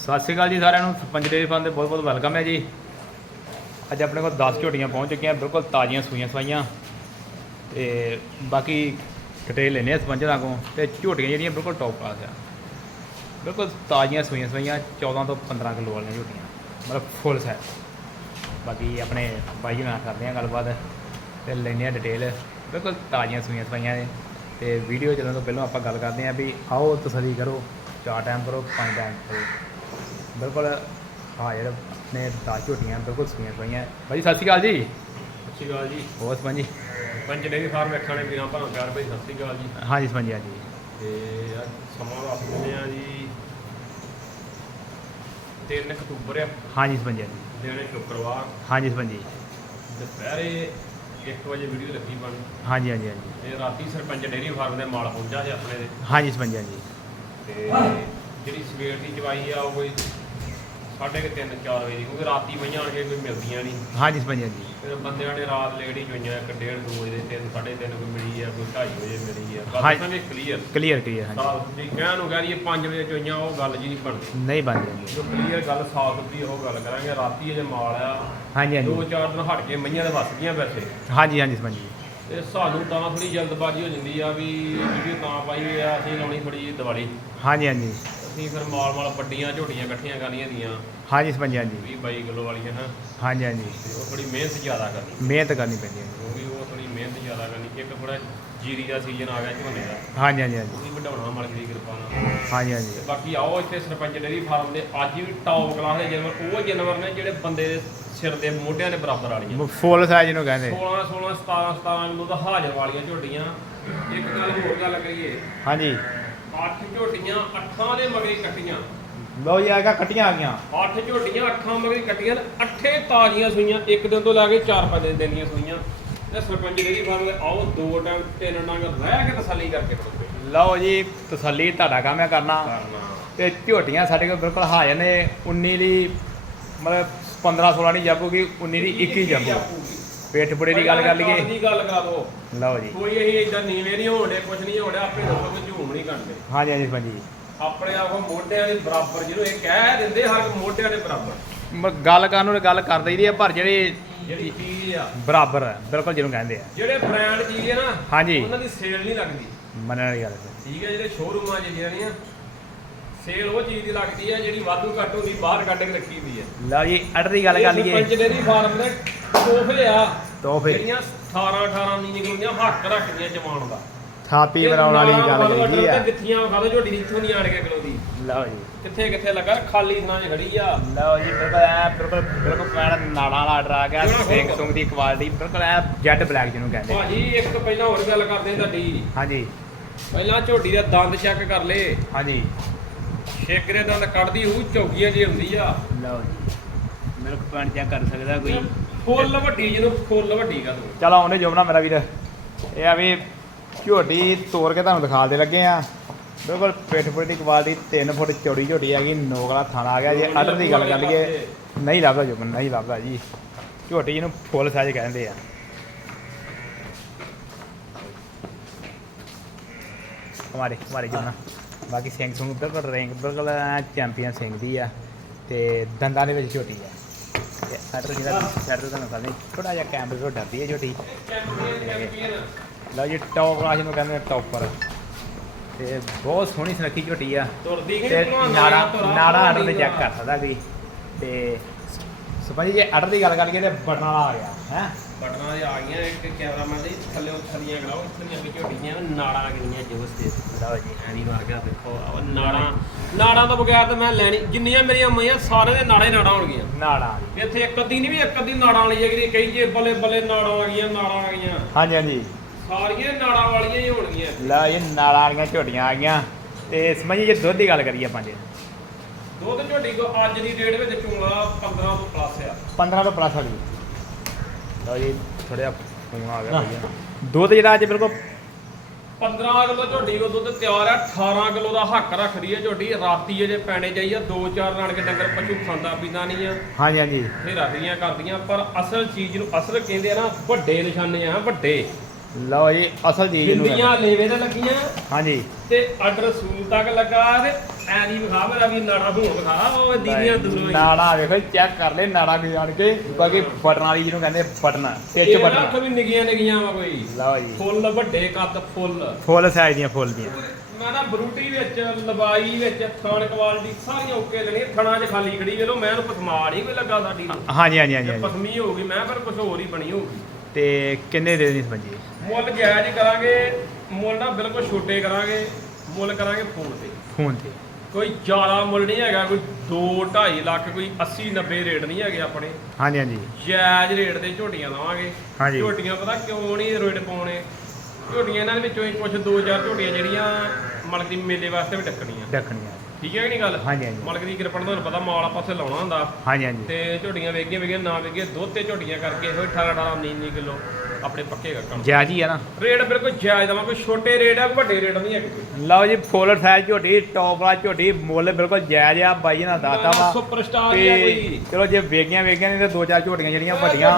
ਸਤਿ ਸ਼੍ਰੀ ਅਕਾਲ ਜੀ ਸਾਰਿਆਂ ਨੂੰ। ਸਰਪੰਚ ਡੇਅਰੀ ਫਾਰਮ ਦੇ ਬਹੁਤ ਬਹੁਤ ਵੈਲਕਮ ਹੈ ਜੀ। ਅੱਜ ਆਪਣੇ ਕੋਲ 10 ਝੋਟੀਆਂ ਪਹੁੰਚ ਚੁੱਕੀਆਂ, ਬਿਲਕੁਲ ਤਾਜ਼ੀਆਂ ਸੂਈਆਂ ਸਵਾਈਆਂ। ਤੇ ਬਾਕੀ ਡਿਟੇਲ ਲੈਣੇ ਆ ਸਰਪੰਚਾਂ ਕੋਲ। ਤੇ ਝੋਟੀਆਂ ਜਿਹੜੀਆਂ ਬਿਲਕੁਲ ਟੌਪ ਕਲਾਸ ਆ। ਬਿਲਕੁਲ ਤਾਜ਼ੀਆਂ ਸੂਈਆਂ ਸਵਾਈਆਂ 14 ਤੋਂ 15 ਕਿਲੋ ਵਾਲੀਆਂ ਝੋਟੀਆਂ। ਮਤਲਬ ਫੁੱਲ ਸਾਈਜ਼ ਬਾਕੀ ਆਪਣੇ ਬਾਈ ਜੀ ਨਾਲ ਕਰਦੇ ਆ ਗੱਲਬਾਤ ਤੇ ਲੈਣੇ ਆ ਡਿਟੇਲ ਬਿਲਕੁਲ ਤਾਜ਼ੀਆਂ ਸੂਈਆਂ ਸਵਾਈਆਂ ਨੇ। ਤੇ ਵੀਡੀਓ ਚੱਲਣ ਤੋਂ ਪਹਿਲਾਂ ਆਪਾਂ ਗੱਲ ਕਰਦੇ ਆ ਵੀ ਆਓ ਤਸੱਲੀ ਕਰੋ ਚਾਰ ਟਾਈਮ ਕਰੋ, ਪੰਜ ਟਾਈਮ ਕਰੋ। ਬਿਲਕੁਲ ਹਾਜ਼ਰ ਨੇ ਦਸ ਝੋਟੀਆਂ ਬਿਲਕੁਲ ਸੂਈਆਂ ਸਵਾਈਆਂ ਬਾਈ ਸਤਿ ਸ਼੍ਰੀ ਅਕਾਲ ਜੀ। ਸਤਿ ਸ਼੍ਰੀ ਅਕਾਲ ਜੀ। ਹੋਰ ਸਰਪੰਚ ਜੀ? ਪੰਜ ਡੇਰੀ ਫਾਰਮ ਵੇਖਣ ਵਾਲੇ ਵੀਰਾਂ ਭਰਾ ਪਿਆਰ ਭਾਈ ਸਤਿ ਸ਼੍ਰੀ ਅਕਾਲ ਜੀ। ਹਾਂਜੀ ਸਰਪੰਚ ਜੀ ਹਾਂਜੀ। ਤੇ ਅੱਜ ਸਮਾਂ ਦੱਸ ਦਿੰਦੇ ਆ ਜੀ 3 ਅਕਤੂਬਰ ਆ। ਹਾਂਜੀ ਸਰਪੰਚ ਜੀ ਹਾਂਜੀ। ਦਿਨ ਸ਼ੁੱਕਰਵਾਰ। ਹਾਂਜੀ ਸਰਪੰਚ ਜੀ ਦੁਪਹਿਰੇ 1 ਵਜੇ ਵੀਡੀਓ ਲੱਗੀ ਬਣ। ਹਾਂਜੀ ਹਾਂਜੀ ਹਾਂਜੀ। ਤੇ ਰਾਤੀ ਸਰਪੰਚ ਡੇਰੀ ਫਾਰਮ ਦੇ ਮਾਲ ਪਹੁੰਚਾ ਸੀ ਆਪਣੇ ਦੇ ਹਾਂਜੀ ਸਰਪੰਚ ਜੀ ਹਾਂਜੀ। ਤੇ ਜਿਹੜੀ ਸਵੇਰ ਦੀ ਚਵਾਈ ਆ ਉਹ ਕੋਈ ਸਾਢੇ ਕੁ ਤਿੰਨ 4 ਵਜੇ ਦੀ ਕਿਉਂਕਿ ਰਾਤੀ ਮਈਆਂ ਆਣ ਕੇ ਕੋਈ ਮਿਲਦੀਆਂ ਨਹੀਂ। ਹਾਂਜੀ ਸਰਪੰਚ ਜੀ ਹਾਂਜੀ। ਫਿਰ ਬੰਦਿਆਂ ਨੇ ਰਾਤ ਲੇਟ ਹੀ ਚੋਈਆਂ ਇੱਕ ਡੇਢ ਦੋ ਵਜੇ ਦੇ 3 3:30 ਕੋਈ ਮਿਲੀ ਆ ਕੋਈ 2:30 ਵਜੇ ਮਿਲੀ ਆ। ਹਾਂ। ਗੱਲ ਸਮਝ ਕਲੀਅਰ ਕਲੀਅਰ ਕਲੀਅਰ ਹਾਂਜੀ। ਸਾਫ਼ ਦੀ ਕਹਿਣ ਨੂੰ ਕਹਿ ਰਹੀ 5 ਵਜੇ ਚੋਈਆਂ ਉਹ ਗੱਲ ਜੀ ਨਹੀਂ ਬਣਦੀ। ਨਹੀਂ ਬਣ ਜਾਂਦੀ। ਜੋ ਕਲੀਅਰ ਗੱਲ ਸਾਫ਼ ਸੁਥਰੀ ਉਹ ਗੱਲ ਕਰਾਂਗੇ ਰਾਤੀ ਇਹ ਮਾਲ ਆ। ਹਾਂਜੀ ਦੋ ਹਾਂਜੀ ਚਾਰ ਦਿਨ ਹਟ ਕੇ ਮਈਆਂ ਦੇ ਵੈਸੇ ਹਾਂਜੀ ਹਾਂਜੀ ਸਰਪੰਚ ਜੀ ਤੇ ਸਾਨੂੰ ਤਾਂ ਥੋੜੀ ਜਲਦਬਾਜ਼ੀ ਹੋ ਜਾਂਦੀ ਆ ਵੀ ਵੀਡੀਓ ਤਾਂ ਪਾਈ ਹੋਈ ਆ ਅਸੀਂ ਲਾਉਣੀ ਥੋੜੀ ਜਿਹੀ ਦੀਵਾਲੀ। ਹਾਂਜੀ ਹਾਂਜੀ। ਅਸੀਂ ਫਿਰ ਮਾਲ ਮਾਲ ਵੱਡੀਆਂ ਝੋਟੀਆਂ ਇਕੱਠੀਆਂ ਕਰਨੀਆਂ ਦੀਆਂ। ਹਾਂਜੀ ਸਰਪੰਚ ਜੀ ਹਾਂਜੀ। 20 22 ਕਿਲੋ ਵਾਲੀਆਂ ਨਾ। ਹਾਂਜੀ ਹਾਂਜੀ। ਤੇ ਉਹ ਥੋੜੀ ਮਿਹਨਤ ਜ਼ਿਆਦਾ ਕਰਨੀ। ਮਿਹਨਤ ਕਰਨੀ ਪੈਂਦੀ ਹੈ। ਕਿਉਂਕਿ ਉਹ ਥੋੜੀ ਮਿਹਨਤ ਜ਼ਿਆਦਾ ਕਰਨੀ। ਇੱਕ ਥੋੜਾ ਜੀਰੀ ਦਾ ਸੀਜ਼ਨ ਆ ਗਿਆ ਝੋਨੇ ਦਾ। ਹਾਂਜੀ ਹਾਂਜੀ ਹਾਂਜੀ। ਉਹ ਵੀ ਵਡਾਉਣਾ ਮਾਲਕ ਦੀ ਕਿਰਪਾ ਨਾਲ। ਹਾਂਜੀ ਤੇ ਹਾਂਜੀ ਬਾਕੀ ਆਓ ਇੱਥੇ ਸਰਪੰਚ ਡੇਰੀ ਫਾਰਮ ਦੇ। ਅੱਜ ਵੀ ਟੌਪ ਕਲਾਸ ਦੇ ਜਾਨਵਰ ਉਹ ਜਾਨਵਰ ਨੇ ਜਿਹੜੇ ਬੰਦੇ ਦੇ ਸਿਰ ਦੇ ਮੋਢਿਆਂ ਦੇ ਬਰਾਬਰ ਵਾਲੀਆਂ। ਫੁੱਲ ਸਾਈਜ਼ ਨੂੰ ਕਹਿੰਦੇ। 16 16 17 17 ਕਿਲੋ ਦਾ ਹਾਜ਼ਰ ਵਾਲੀਆਂ ਝੋਟੀਆਂ। ਇੱਕ ਗੱਲ ਹੋਰ ਗੱਲ ਕਰੀਏ। ਹਾਂਜੀ। ਅੱਠ ਝੋਟੀਆਂ ਅੱਠਾਂ ਦੇ ਮਗਰੀ ਕੱਟੀਆਂ। ਲਓ ਜੀ ਆਗਾ ਕੱਟੀਆਂ ਆ ਗਈਆਂ। ਅੱਠ ਝੋਟੀਆਂ ਅੱਠਾਂ ਮਗਰੀ ਕੱਟੀਆਂ ਤੇ ਅੱਠੇ ਤਾਜ਼ੀਆਂ ਸੂਈਆਂ। ਇੱਕ ਦਿਨ ਤੋਂ ਲੈ ਕੇ ਚਾਰ ਪੰਜ ਦਿਨ ਦੀਆਂ ਸੂਈਆਂ। ਤੇ ਸਰਪੰਚ ਡੇਰੀ ਫਾਰਮ ਦੇ ਆਓ ਦੋ ਟਾਈਮ ਤਿੰਨ ਡੰਗ ਰਹਿ ਕੇ ਤਸੱਲੀ ਕਰਕੇ ਕਰੋ ਲਓ ਜੀ ਤਸੱਲੀ ਤੁਹਾਡਾ ਕੰਮ ਹੈ ਕਰਨਾ। ਤੇ ਝੋਟੀਆਂ ਸਾਡੇ ਕੋਲ ਬਿਲਕੁਲ ਹਾਜ਼ਰ ਨੇ। 19 ਦੀ ਮਤਲਬ 15 16 ਨਹੀਂ ਜਾਪੂਗੀ 19 ਦੀ 21 ਜਾਪੂ। ਪੇਟ ਪੁੜੇ ਦੀ ਗੱਲ ਕਰ ਲਈਏ। ਦੀ ਗੱਲ ਕਰ ਲਓ। ਲਓ ਜੀ। ਕੋਈ ਅਸੀਂ ਇਦਾਂ ਨੀਵੇਂ ਨਹੀਂ ਹੋਣਦੇ ਕੁਝ ਨਹੀਂ ਹੋਣਦੇ ਆਪੇ ਦੱਸੋ ਕਿ ਝੂਮ ਨਹੀਂ ਕਰਦੇ। ਹਾਂਜੀ ਹਾਂਜੀ ਸਰਪੰਚ ਜੀ ਆਪਣੇ ਆਪ ਨੂੰ ਮੋਢਿਆਂ ਦੇ ਬਰਾਬਰ ਜਿਹਨੂੰ ਇਹ ਕਹਿ ਦਿੰਦੇ ਹਰ ਇੱਕ ਮੋਢਿਆਂ ਦੇ ਬਰਾਬਰ। ਮ- ਗੱਲ ਕਰਨ ਨੂੰ ਤਾਂ ਗੱਲ ਕਰ ਦਈਦੀ ਆ ਪਰ ਜਿਹੜੇ ਜਿਹੜੀ ਚੀਜ਼ ਆ। ਬਰਾਬਰ ਹੈ, ਬਿਲਕੁਲ ਜਿਹਨੂੰ ਕਹਿੰਦੇ ਆ। ਜਿਹੜੇ ਬ੍ਰਾਂਡ ਚੀਜ਼ ਹੈ ਨਾ ਹਾਂਜੀ। ਉਹਨਾਂ ਦੀ ਸੇਲ ਨਹੀਂ ਲੱਗਦੀ। ਮੰਨਣ ਵਾਲੀ ਗੱਲ ਹੈ ਠੀਕ ਹੈ ਜਿਹੜੇ ਸ਼ੋਰੂਮਾਂ 'ਚ ਜਿਹੜੀਆਂ ਸੇਲ ਉਹ ਚੀਜ਼ ਦੀ ਲੱਗਦੀ ਹੈ ਜਿਹੜੀ ਵਾਧੂ ਘੱਟ ਹੁੰਦੀ ਬਾਹਰ ਕੱਢ ਕੇ ਰੱਖੀ ਹੁੰਦੀ ਹੈ ਲਓ ਜੀ ਦੀ ਗੱਲ ਕਰ ਲਈਏ। ਪੰਜ ਡੇਰੀ ਫਾਰਮ ਦੇ ਤੋਹਫੇ ਆ ਤੋਹਫੇ। ਜਿਹੜੀਆਂ 18 18 ਨਹੀਂ ਨਿਕਲਦੀਆਂ ਹੱਕ ਰੱਖਦੀਆਂ ਜਮਾਨ ਦਾ। ਥਾਪੀ ਬਣਾਉਣ ਵਾਲੀ ਗੱਲ ਹੈਗੀ ਆ। ਵਿਖਾ ਦਿਓ ਝੋਟੀ ਇੱਥੋਂ ਨਹੀਂ ਆਣ ਕੇ ਕਿਲੋ ਦੀ ਲਓ ਜੀ। ਕਿੱਥੇ ਕਿੱਥੇ ਲੱਗਾ? ਖਾਲੀ ਥਾਂ 'ਚ ਖੜੀ ਆ। ਲਓ ਜੀ ਬਿਲਕੁਲ ਐ ਬਿਲਕੁਲ ਬਿਲਕੁਲ ਪੈਣ ਨਾੜਾਂ ਵਾਲਾ ਆਰਡਰ ਆ ਗਿਆ। ਸਿੰਘ ਸੁੰਗ ਦੀ ਕੁਆਲਿਟੀ ਬਿਲਕੁਲ ਐ ਜੈਡ ਬਲੈਕ ਜਿਹਨੂੰ ਕਹਿੰਦੇ ਭਾਜੀ ਇੱਕ ਪਹਿਲਾਂ ਹੋਰ ਗੱਲ ਕਰਦੇ ਤੁਹਾਡੀ। ਹਾਂਜੀ। ਪਹਿਲਾਂ ਝੋਟੀ ਦਾ ਦੰਦ ਚੈੱਕ ਕਰ ਲੇ। ਹਾਂਜੀ। ਛੇਕਰੇ ਦੰਦ ਕੱਢਦੀ ਉਹ ਚੌਕੀਆਂ ਜੀ ਹੁੰਦੀ ਆ। ਲਓ ਜੀ। ਮਿਲਕ ਪੁਆਇੰਟ ਚੈੱਕ ਕਰ ਸਕਦਾ ਕੋਈ। ਫੁੱਲ ਵੱਡੀ ਜਿਹਨੂੰ ਫੁੱਲ ਵੱਡੀ ਕਰ ਚਲ ਆਉਣੇ ਜੁਮਨਾ ਮੇਰਾ ਵੀਰ। ਇਹ ਆ ਵੀ ਝੋਟੀ ਤੋੜ ਕੇ ਤੁਹਾਨੂੰ ਦਿਖਾ ਦੇ ਲੱਗੇ ਆ। ਬਿਲਕੁਲ ਪਿੱਠ ਪੁੱਠ ਦੀ ਕੁਆਲਿਟੀ 3 ਫੁੱਟ ਚੌੜੀ ਝੋਟੀ ਹੈਗੀ ਨੋਕਲਾ ਥਾਣਾ ਆ ਗਿਆ ਜੇ। ਆਰਡਰ ਦੀ ਗੱਲ ਕਰ ਲਈਏ, ਨਹੀਂ ਲੱਭਦਾ ਜੁਮਨ ਨਹੀਂ ਲੱਭਦਾ ਜੀ। ਝੋਟੀ ਜਿਹਨੂੰ ਫੁੱਲ ਸਾਈਜ਼ ਕਹਿੰਦੇ ਆ। ਹਮਾਰੇ ਹਮਾਰੇ ਜੁਮਨਾ ਬਾਕੀ ਸਿੰਘ ਸੁੰਗ ਬਿਲਕੁਲ ਰੈਂਕ ਬਿਲਕੁਲ ਚੈਂਪੀਅਨ ਸਿੰਘ ਦੀ ਆ। ਤੇ ਦੰਦਾਂ ਦੇ ਵਿੱਚ ਝੋਟੀ ਆ। ਤੇ ਆਰਡਰ ਜਿਹੜਾ ਸੈਟ ਤੁਹਾਨੂੰ ਕਹਿੰਦੇ ਥੋੜਾ ਜਿਹਾ ਕੈਮਰੇ ਤੋਂ ਡਰਦੀ ਹੈ ਝੋਟੀ ਲਓ ਜੀ ਟੌਪ ਕਲਾਸ ਨੂੰ ਕਹਿੰਦੇ ਨੇ ਟੌਪਰ ਤੇ ਬਹੁਤ ਸੋਹਣੀ ਸੁਨੱਖੀ ਝੋਟੀ ਆ। ਤੇ ਨਾੜਾ ਨਾੜਾ ਆਰਡਰ ਤੇ ਚੈੱਕ ਕਰ ਸਕਦਾ ਕੋਈ। ਤੇ ਸਪਾਜੀ ਜੇ ਆਰਡਰ ਦੀ ਗੱਲ ਕਰੀਏ ਤੇ ਬਟਨ ਵਾਲਾ ਆ ਗਿਆ ਹੈ? ਬਟਨਾਂ ਦੇ ਆ ਗਈਆਂ ਇੱਕ ਕੈਮਰਾਮੈਨ ਦੇ ਥੱਲੇ ਥੱਲੀਆਂ ਕਰਾਓ ਇੱਥੋਂ ਵੀ ਝੋਟੀਆਂ ਨਾੜਾਂ ਕਿੰਨੀਆਂ ਜੋਸ ਦੇ ਲਓ ਜੀ। ਐਨੀ ਵਾਰ ਗਿਆ ਦੇਖੋ ਨਾੜਾਂ ਨਾੜਾਂ ਤੋਂ ਬਗੈਰ ਤਾਂ ਮੈਂ ਲੈਣੀ। ਜਿੰਨੀਆਂ ਮੇਰੀਆਂ ਮਈਆਂ ਸਾਰੇ ਦੇ ਨਾੜੇ ਨਾੜਾਂ ਹੋਣਗੀਆਂ। ਨਾੜਾ ਇੱਥੇ ਇੱਕ ਅੱਧੀ ਨਹੀਂ ਵੀ ਇੱਕ ਅੱਧੀ ਨਾੜਾਂ ਵਾਲੀ ਹੈਗੀ ਕਈ ਜੇ ਬੱਲੇ ਬੱਲੇ ਨਾੜਾਂ ਆ ਗਈਆਂ ਨਾੜਾਂ ਆ ਗਈਆਂ। ਹਾਂਜੀ ਹਾਂਜੀ। ਸਾਰੀਆਂ ਨਾੜਾਂ ਵਾਲੀਆਂ ਹੀ ਹੋਣਗੀਆਂ। ਲਓ ਇਹ ਨਾੜਾਂ ਵਾਲੀਆਂ ਝੋਟੀਆਂ ਆ ਗਈਆਂ। ਤੇ ਸਮਾਜੀ ਜੇ ਦੁੱਧ ਦੀ ਗੱਲ ਕਰੀਏ ਆਪਾਂ ਜੇ। ਦੁੱਧ ਝੋਟੀ ਕੋ ਅੱਜ ਦੀ ਡੇਟ ਵਿੱਚ ਚੁੰਗਲਾ 15 ਤੋਂ ਪਲੱਸ ਆ। 15 ਤੋਂ ਪਲੱਸ ਵਾਲੀ। ਲਓ ਜੀ ਥੋੜਾ ਫੋਨ ਆ ਗਿਆ ਭਈਆ ਦੁੱਧ ਜਿਹੜਾ ਅੱਜ ਬਿਲਕੁਲ 15 ਕਿਲੋ ਝੋਟੀ ਕੋ ਦੁੱਧ ਤਿਆਰ ਆ 18 ਕਿਲੋ ਦਾ ਹੱਕ ਰੱਖਦੀ ਹੈ ਝੋਟੀ ਰਾਤੀ ਅਜੇ ਪੈਣੇ ਚਾਹੀਏ ਦੋ ਚਾਰ ਨਾਲ ਕੇ ਡੰਗਰ ਪਸ਼ੂ ਖਾਂਦਾ ਪੀਂਦਾ ਨਹੀਂ ਆ। ਹਾਂਜੀ ਹਾਂਜੀ। ਇਹ ਰੱਖਦੀਆਂ ਕਰਦੀਆਂ ਪਰ ਅਸਲ ਚੀਜ਼ ਨੂੰ ਅਸਲ ਕਹਿੰਦੇ ਆ ਨਾ ਵੱਡੇ ਨਿਸ਼ਾਨੇ ਆ ਵੱਡੇ। ਲਓ ਜੀ ਅਸਲ ਚੀਜ਼ ਨੂੰ ਬਿੰਦੀਆਂ ਲੇਵੇ ਤੇ ਲੱਗੀਆਂ। ਹਾਂਜੀ। ਤੇ ਆਰਡਰ ਸੂਲ ਤੱਕ ਲੱਗਾ ਤੇ ਐ ਨਹੀਂ ਵਿਖਾ ਮੇਰਾ ਵੀ ਨਾੜਾ ਹੋਂ ਵਿਖਾ ਉਹ ਦੀਦੀਆਂ ਦੂਰੋਂ ਹੀ। ਨਾੜਾ ਵੇਖੋ ਚੈੱਕ ਕਰ ਲੈ ਨਾੜਾ ਵੀ ਜਾਣ ਕੇ ਬਾਕੀ ਬਟਨ ਵਾਲੀ ਜਿਹਨੂੰ ਕਹਿੰਦੇ ਬਟਨ ਟਿੱਚ ਇਹ ਰੱਖ ਬਟਨ। ਵੀ ਨਿਗੀਆਂ ਨਿਗੀਆਂ ਵਾ ਕੋਈ। ਲਓ ਜੀ। ਫੁੱਲ ਵੱਡੇ ਕੱਦ ਫੁੱਲ। ਫੁੱਲ ਸਾਈਜ਼ ਦੀਆਂ ਫੁੱਲ ਦੀਆਂ। ਮੈਂ ਨਾ ਬਰੂਟੀ ਵਿੱਚ ਲੰਬਾਈ ਵਿੱਚ ਥਣ ਕੁਆਲਿਟੀ ਸਾਰੀਆਂ ਓਕੇ ਲੈਣੀਆਂ ਥਣਾ 'ਚ ਖਾਲੀ ਖੜੀ ਵੇਲੋ ਮੈਂ ਉਹਨੂੰ ਪਸਮਾ ਨਹੀਂ ਕੋਈ ਲੱਗਾ ਸਾਡੀ ਨੂੰ। ਹਾਂਜੀ ਹਾਂਜੀ ਹਾਂਜੀ ਹਾਂਜੀ। ਪਸਮੀ ਹੋਊਗੀ ਮੈਂ ਪਰ ਕੁਝ ਹੋਰ ਹੀ ਬਣੀ ਹੋਊਗੀ। ਤੇ ਕਿੰਨੇ ਦੇ ਦੇਣੀ ਸਪੰਜੀ ਮੁੱਲ ਕਰਾਂਗੇ ਮੁੱਲ ਨਾ ਬਿਲਕੁਲ ਛੋਟੇ ਕਰਾਂਗੇ ਮੁੱਲ ਕਰਾਂਗੇ ਫੋਨ ਤੇ। ਫੋਨ ਤੇ। ਕੋਈ ਜ਼ਿਆਦਾ ਮੁੱਲ ਨਹੀਂ ਹੈਗਾ ਕੋਈ 2 2.5 ਲੱਖ ਕੋਈ 80 90 ਰੇਟ ਨਹੀਂ ਹੈਗੇ ਆਪਣੇ। ਹਾਂਜੀ ਹਾਂਜੀ। ਜਾਇਜ਼ ਰੇਟ ਦੇ ਝੋਟੀਆਂ ਲਵਾਂਗੇ। ਹਾਂਜੀ। ਝੋਟੀਆਂ ਪਤਾ ਕਿਉਂ ਨਹੀਂ ਰੇਟ ਪਾਉਣੇ? ਝੋਟੀਆਂ ਇਹਨਾਂ ਦੇ ਵਿੱਚੋਂ ਹੀ ਕੁਝ ਦੋ ਚਾਰ ਝੋਟੀਆਂ ਜਿਹੜੀਆਂ ਮਲਕ ਦੀ ਮੇਲੇ ਵਾਸਤੇ ਵੀ ਡੱਕਣੀਆਂ। ਦੱਖਣੀਆਂ ਠੀਕ ਹੈ ਕਿ ਨਹੀਂ ਗੱਲ? ਹਾਂਜੀ, ਹਾਂਜੀ। ਮਲਕ ਦੀ ਕਿਰਪਾ ਨਾਲ ਤੁਹਾਨੂੰ ਪਤਾ ਮਾਲ ਪਾਸੇ ਲਾਉਣਾ ਹੁੰਦਾ। ਹਾਂਜੀ ਹਾਂਜੀ। ਤੇ ਝੋਟੀਆਂ ਵੇਗੀਆਂ ਵੇਗੀਆਂ ਨਾ ਵੇਗੀਆਂ ਦੁੱਧ ਤੇ ਝੋਟੀਆਂ ਕਰਕੇ ਇਹੋ 18 18 19 19 ਕਿਲੋ ਆਪਣੇ ਪੱਕੇ ਕੱਕਣ ਜਾਇਜ਼ ਹੀ ਆ ਨਾ। ਰੇਟ ਬਿਲਕੁਲ ਜਾਇਜ਼ ਦਵਾਂ ਕੋਈ ਛੋਟੇ ਰੇਟ ਆ ਵੱਡੇ ਰੇਟ ਨਹੀਂ ਕੋਈ ਲਓ ਜੀ ਫੁੱਲ ਸਾਈਜ਼ ਝੋਟੀ ਟੌਪ ਵਾਲਾ ਝੋਟੀ ਮੁੱਲ ਬਿਲਕੁਲ ਜਾਇਜ਼ ਆ ਬਾਈ ਨਾਲ ਦੱਸਦਾ ਵਾ। ਸੁਪਰਸਟਾਰ ਹੀ ਆ ਕੋਈ। ਚਲੋ ਜੇ ਵੇਗੀਆਂ ਵੇਗੀਆਂ ਨਹੀਂ ਤੇ ਦੋ ਚਾਰ ਝੋਟੀਆਂ ਜਿਹੜੀਆਂ ਵੱਡੀਆਂ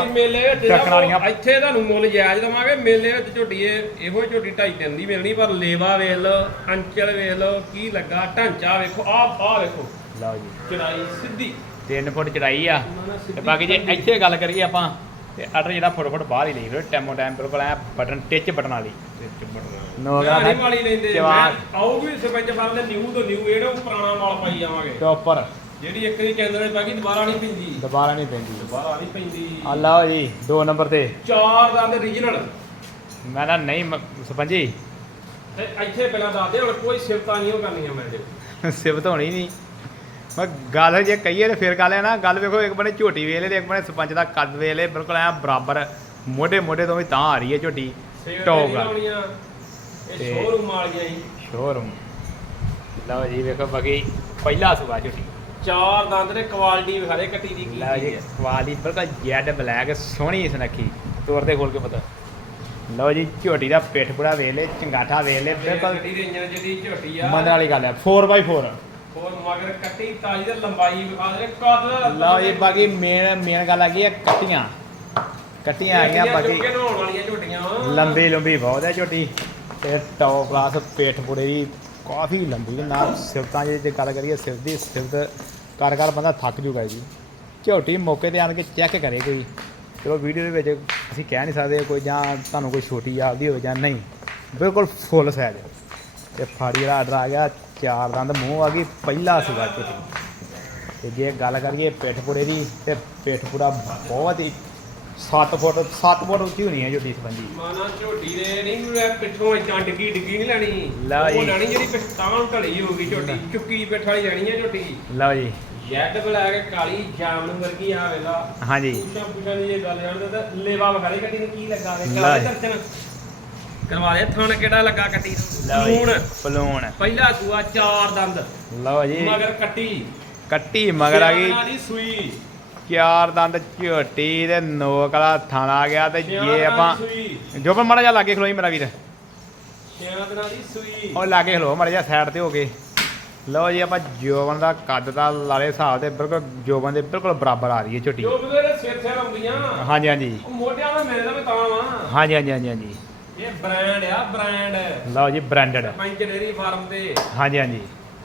ਚੱਕਣ ਵਾਲੀਆਂ। ਇੱਥੇ ਤੁਹਾਨੂੰ ਮੁੱਲ ਜਾਇਜ਼ ਦਵਾਂਗੇ ਮੇਲੇ ਵਿੱਚ ਝੋਟੀ ਇਹ ਹੀ ਝੋਟੀ ਢਾਈ ਤਿੰਨ ਦੀ ਮਿਲਣੀ ਪਰ ਲੇਵਾ ਵੇਖ ਲਓ ਅੰਚਲ ਵੇਖ ਲਓ ਕੀ ਲੱਗਾ ਢਾਂਚਾ ਵੇਖੋ। ਆਹ ਆਹ ਵੇਖੋ ਲਓ ਜੀ। ਚੜਾਈ ਸਿੱਧੀ। 3 ਫੁੱਟ ਚੜਾਈ ਆ। ਤੇ ਬਾਕੀ ਜੇ। ਇੱਥੇ ਗੱਲ ਕਰੀਏ ਆਪਾਂ ਤੇ ਅਟਰ ਜਿਹੜਾ ਫੁੱਟ ਫੁੱਟ ਬਾਹਰ ਹੀ ਲਈ ਫਿਰ ਟੈਮੋ ਟਾਈਮ ਬਿਲਕੁਲ ਐ ਬਟਨ ਟਿਚ ਬਟਨ ਵਾਲੀ। ਨੋ ਮੈਂ ਨਹੀਂ ਵਾਲੀ ਲੈਂਦੇ। ਜਵਾਨ। ਮੈਂ ਆਊਗੀ ਸਰਪੰਚ ਫਾਰਮ ਦੇ ਨਿਊ ਤੋਂ ਨਿਊ ਇਹੜਾ ਪੁਰਾਣਾ ਮਾਲ ਪਾਈ ਜਾਵਾਂਗੇ। ਟੋਪਰ ਜਿਹੜੀ ਇੱਕ ਦੀ ਕੈਂਦਰ ਵਿੱਚ ਬਾਕੀ ਦੁਬਾਰਾ ਨਹੀਂ ਪੈਂਦੀ। ਦੁਬਾਰਾ ਨਹੀਂ ਪੈਂਦੀ। ਦੁਬਾਰਾ ਨਹੀਂ ਪੈਂਦੀ। ਆ ਲਓ ਜੀ ਦੋ ਨੰਬਰ ਤੇ। ਚਾਰ ਦੰਦ ਰੀਜਨਲ ਮੈਂ ਨਾ ਨਹੀਂ ਸਰਪੰਜੀ ਤੇ ਇੱਥੇ ਪਹਿਲਾਂ ਦੱਸਦੇ ਹੁਣ ਕੋਈ ਸਿਫਤਾਂ ਨਹੀਂ ਉਹ ਕਰਨੀਆਂ ਮੈਂ ਜੇ ਸਿਫਤ ਹੋਣੀ ਨਹੀਂ। ਮੈਂ ਗੱਲ ਜੇ ਕਹੀਏ ਤੇ ਫਿਰ ਗੱਲ ਹੈ ਨਾ ਗੱਲ ਵੇਖੋ ਇੱਕ ਬਣੇ ਝੋਟੀ ਵੇਲੇ ਤੇ ਇੱਕ ਬਣੇ ਸਰਪੰਚ ਦਾ ਕੱਦ ਵੇਲੇ ਬਿਲਕੁਲ ਐ ਬਰਾਬਰ ਮੋਢੇ ਮੋਢੇ ਤੋਂ ਵੀ ਤਾਂ ਆ ਰਹੀ ਹੈ ਝੋਟੀ। ਟੌਪ ਲਾਉਣੀਆਂ ਇਹ ਸ਼ੋਰੂਮ ਵਾਲੀਆਂ ਹੀ ਸ਼ੋਰੂਮ ਲਓ ਜੀ ਵੇਖੋ ਬਾਕੀ ਪਹਿਲਾ ਸੁਭਾ ਝੋਟੀ। ਚਾਰ ਦੰਦ ਨੇ ਕੁਆਲਿਟੀ ਵਿਖਾਲੇ ਕੱਟੀ ਦੀ ਕੀ ਜੀ ਹੈ। ਕੁਆਲੀ ਬਿਲਕੁਲ ਜੈਡ ਬਲੈਕ ਸੋਹਣੀ ਸੁਨੱਖੀ। ਤੋਰ ਤੇ ਖੋਲ ਕੇ ਪਤਾ। ਲਓ ਜੀ ਝੋਟੀ ਦਾ ਪਿੱਠ ਪੂਰਾ ਵੇਖ ਲੈ ਚੰਗਾਠਾ ਵੇਖ ਲੈ ਬਿਲਕੁਲ ਗੱਡੀ ਦੇ ਇੰਜਨ ਜਿਹੜੀ ਝੋਟੀ ਆ। ਮੰਨ ਵਾਲੀ ਗੱਲ ਹੈ 4x4 ਹੋਰ ਮਗਰ ਕੱਟੀ ਤਾਜੀ ਤੇ ਲੰਬਾਈ ਵਿਖਾ ਦੇ ਕੱਦ ਦਾ ਲਓ ਜੀ ਬਾਕੀ ਮੇਨ ਮੇਨ ਗੱਲ ਆ ਗਈ ਹੈ ਕੱਟੀਆਂ। ਕੱਟੀਆਂ ਆ ਗਈਆਂ ਬਾਕੀ ਨਹਾਉਣ ਵਾਲੀਆਂ ਝੋਟੀਆਂ। ਲੰਬੀ ਲੰਬੀ ਬਹੁਤ ਹੈ ਝੋਟੀ। ਤੇ ਟੌਪ ਕਲਾਸ ਪੇਟ ਪੂਰੇ ਦੀ ਕਾਫੀ ਲੰਬੀ ਹੈ ਨਾਲ ਸਿਫਤਾਂ ਜੇ ਗੱਲ ਕਰੀਏ ਸਿਫਤ ਦੀ ਸਿਫਤ ਕਰ ਕਰ ਬੰਦਾ ਥੱਕ ਜੂਗਾ ਜੀ। ਝੋਟੀ ਮੌਕੇ ਤੇ ਆਣ ਕੇ ਚੈੱਕ ਕਰੇ ਕੋਈ। ਚਲੋ ਵੀਡੀਓ ਦੇ ਵਿੱਚ ਅਸੀਂ ਕਹਿ ਨਹੀਂ ਸਕਦੇ ਕੋਈ ਜਾਂ ਤੁਹਾਨੂੰ ਕੋਈ ਛੋਟੀ ਆਪਦੀ ਹੋਵੇ ਜਾਂ ਨਹੀਂ ਬਿਲਕੁਲ ਫੁੱਲ ਸਾਈਜ਼ ਤੇ ਫਾੜੀ ਵਾਲਾ ਆਰਡਰ ਆ ਗਿਆ ਚਾਰ ਦੰਦ ਮੂੰਹ ਆ ਗਈ ਪਹਿਲਾ ਸੀਗਾ ਝੋਟੀ ਤੇ ਜੇ ਗੱਲ ਕਰੀਏ ਪਿੱਠ ਪੂੜੇ ਦੀ ਤੇ ਪਿੱਠ ਪੂੜਾ ਬਹੁਤ ਹੀ 7 ਫੁੱਟ 7 ਫੁੱਟ ਉੱਚੀ ਹੋਣੀ ਹੈ ਝੋਟੀ ਸੰਬੰਧੀ ਮਾਨਾ ਝੋਟੀ ਦੇ ਨਹੀਂ ਮੈਂ ਪਿੱਛੋਂ ਇਦਾਂ ਡਿੱਗੀ ਡਿੱਗੀ ਨਹੀਂ ਲੈਣੀ। ਲਓ ਜੀ। ਉਹ ਲੈਣੀ ਜਿਹੜੀ ਪਿਛਤਾਂ ਢਲੀ ਹੋਊਗੀ ਝੋਟੀ ਚੁੱਕੀ ਪਿੱਠ ਵਾਲੀ ਲੈਣੀ ਹੈ ਝੋਟੀ। ਲਓ ਜੀ। ਜੈਡ ਬਲੈਕ ਕਾਲੀ ਜਾਮਨ ਵਰਗੀ ਆ ਵੇਲਾ ਹਾਂਜੀ। ਪੁੱਛਾਂ ਪੁੱਛਾਂ ਦੀ ਇਹ ਗੱਲ ਜਾਣਦੇ ਤਾਂ ਲੇਵਾ ਵਖਾਲੇ ਗੱਡੀ ਨੂੰ ਕੀ ਲੱਗਾ ਵੇ ਲੈ। ਕਰਾ ਦੇ ਦਰਸ਼ਨ। ਕਰਵਾ ਦੇ ਥਣ ਕਿਹੜਾ ਲੱਗਾ ਕੱਟੀ ਜੀ ਲੂਣ। ਪਲੂਣ ਪਹਿਲਾ ਸੂਆ ਚਾਰ ਦੰਦ। ਲਓ ਜੀ। ਮਗਰ ਕੱਟੀ। ਕੱਟੀ ਮਗਰ ਆ ਗਈ। ਸੂਈ। ਚਾਰ ਦੰਦ ਝੋਟੀ ਤੇ ਨੋਕ ਵਾਲਾ ਥਾਣਾ ਆ ਗਿਆ ਤੇ ਜੇ ਆਪਾਂ ਜੋ ਪਰ ਮਾੜਾ ਜਿਹਾ ਲਾਗੇ ਖਲੋਈ ਮੇਰਾ ਵੀਰ। ਛਿਆਂ ਦਿਨਾਂ ਦੀ ਸੂਈ। ਉਹ ਲਾਗੇ ਖਲੋ ਮਾੜਾ ਜਿਹਾ ਸਾਈਡ ਤੇ ਹੋ ਗਏ ਲਓ ਜੀ ਆਪਾਂ ਜੋਬਨ ਦਾ ਕੱਦ ਦਾ ਲਾਲੇ ਹਿਸਾਬ ਤੇ ਬਿਲਕੁਲ ਜੋਬਨ ਦੇ ਬਿਲਕੁਲ ਬਰਾਬਰ ਆ ਰਹੀ ਹੈ ਝੋਟੀ। ਜੋ ਬਗੈਰ ਸਿਰ ਸਿਰ ਆਉਂਦੀਆਂ। ਹਾਂਜੀ ਹਾਂਜੀ। ਉਹ ਮੋਢਿਆਂ ਦਾ ਮੇਰੇ ਦਾ ਮੈਂ ਤਾਂ ਵਾਂ। ਹਾਂਜੀ ਹਾਂਜੀ ਹਾਂਜੀ ਹਾਂਜੀ। ਇਹ ਬ੍ਰਾਂਡ ਆ ਬ੍ਰਾਂਡ ਲਓ ਜੀ ਬ੍ਰਾਂਡਡ ਪੰਜ ਡੇਰੀ ਫਾਰਮ ਤੇ। ਹਾਂਜੀ ਹਾਂਜੀ।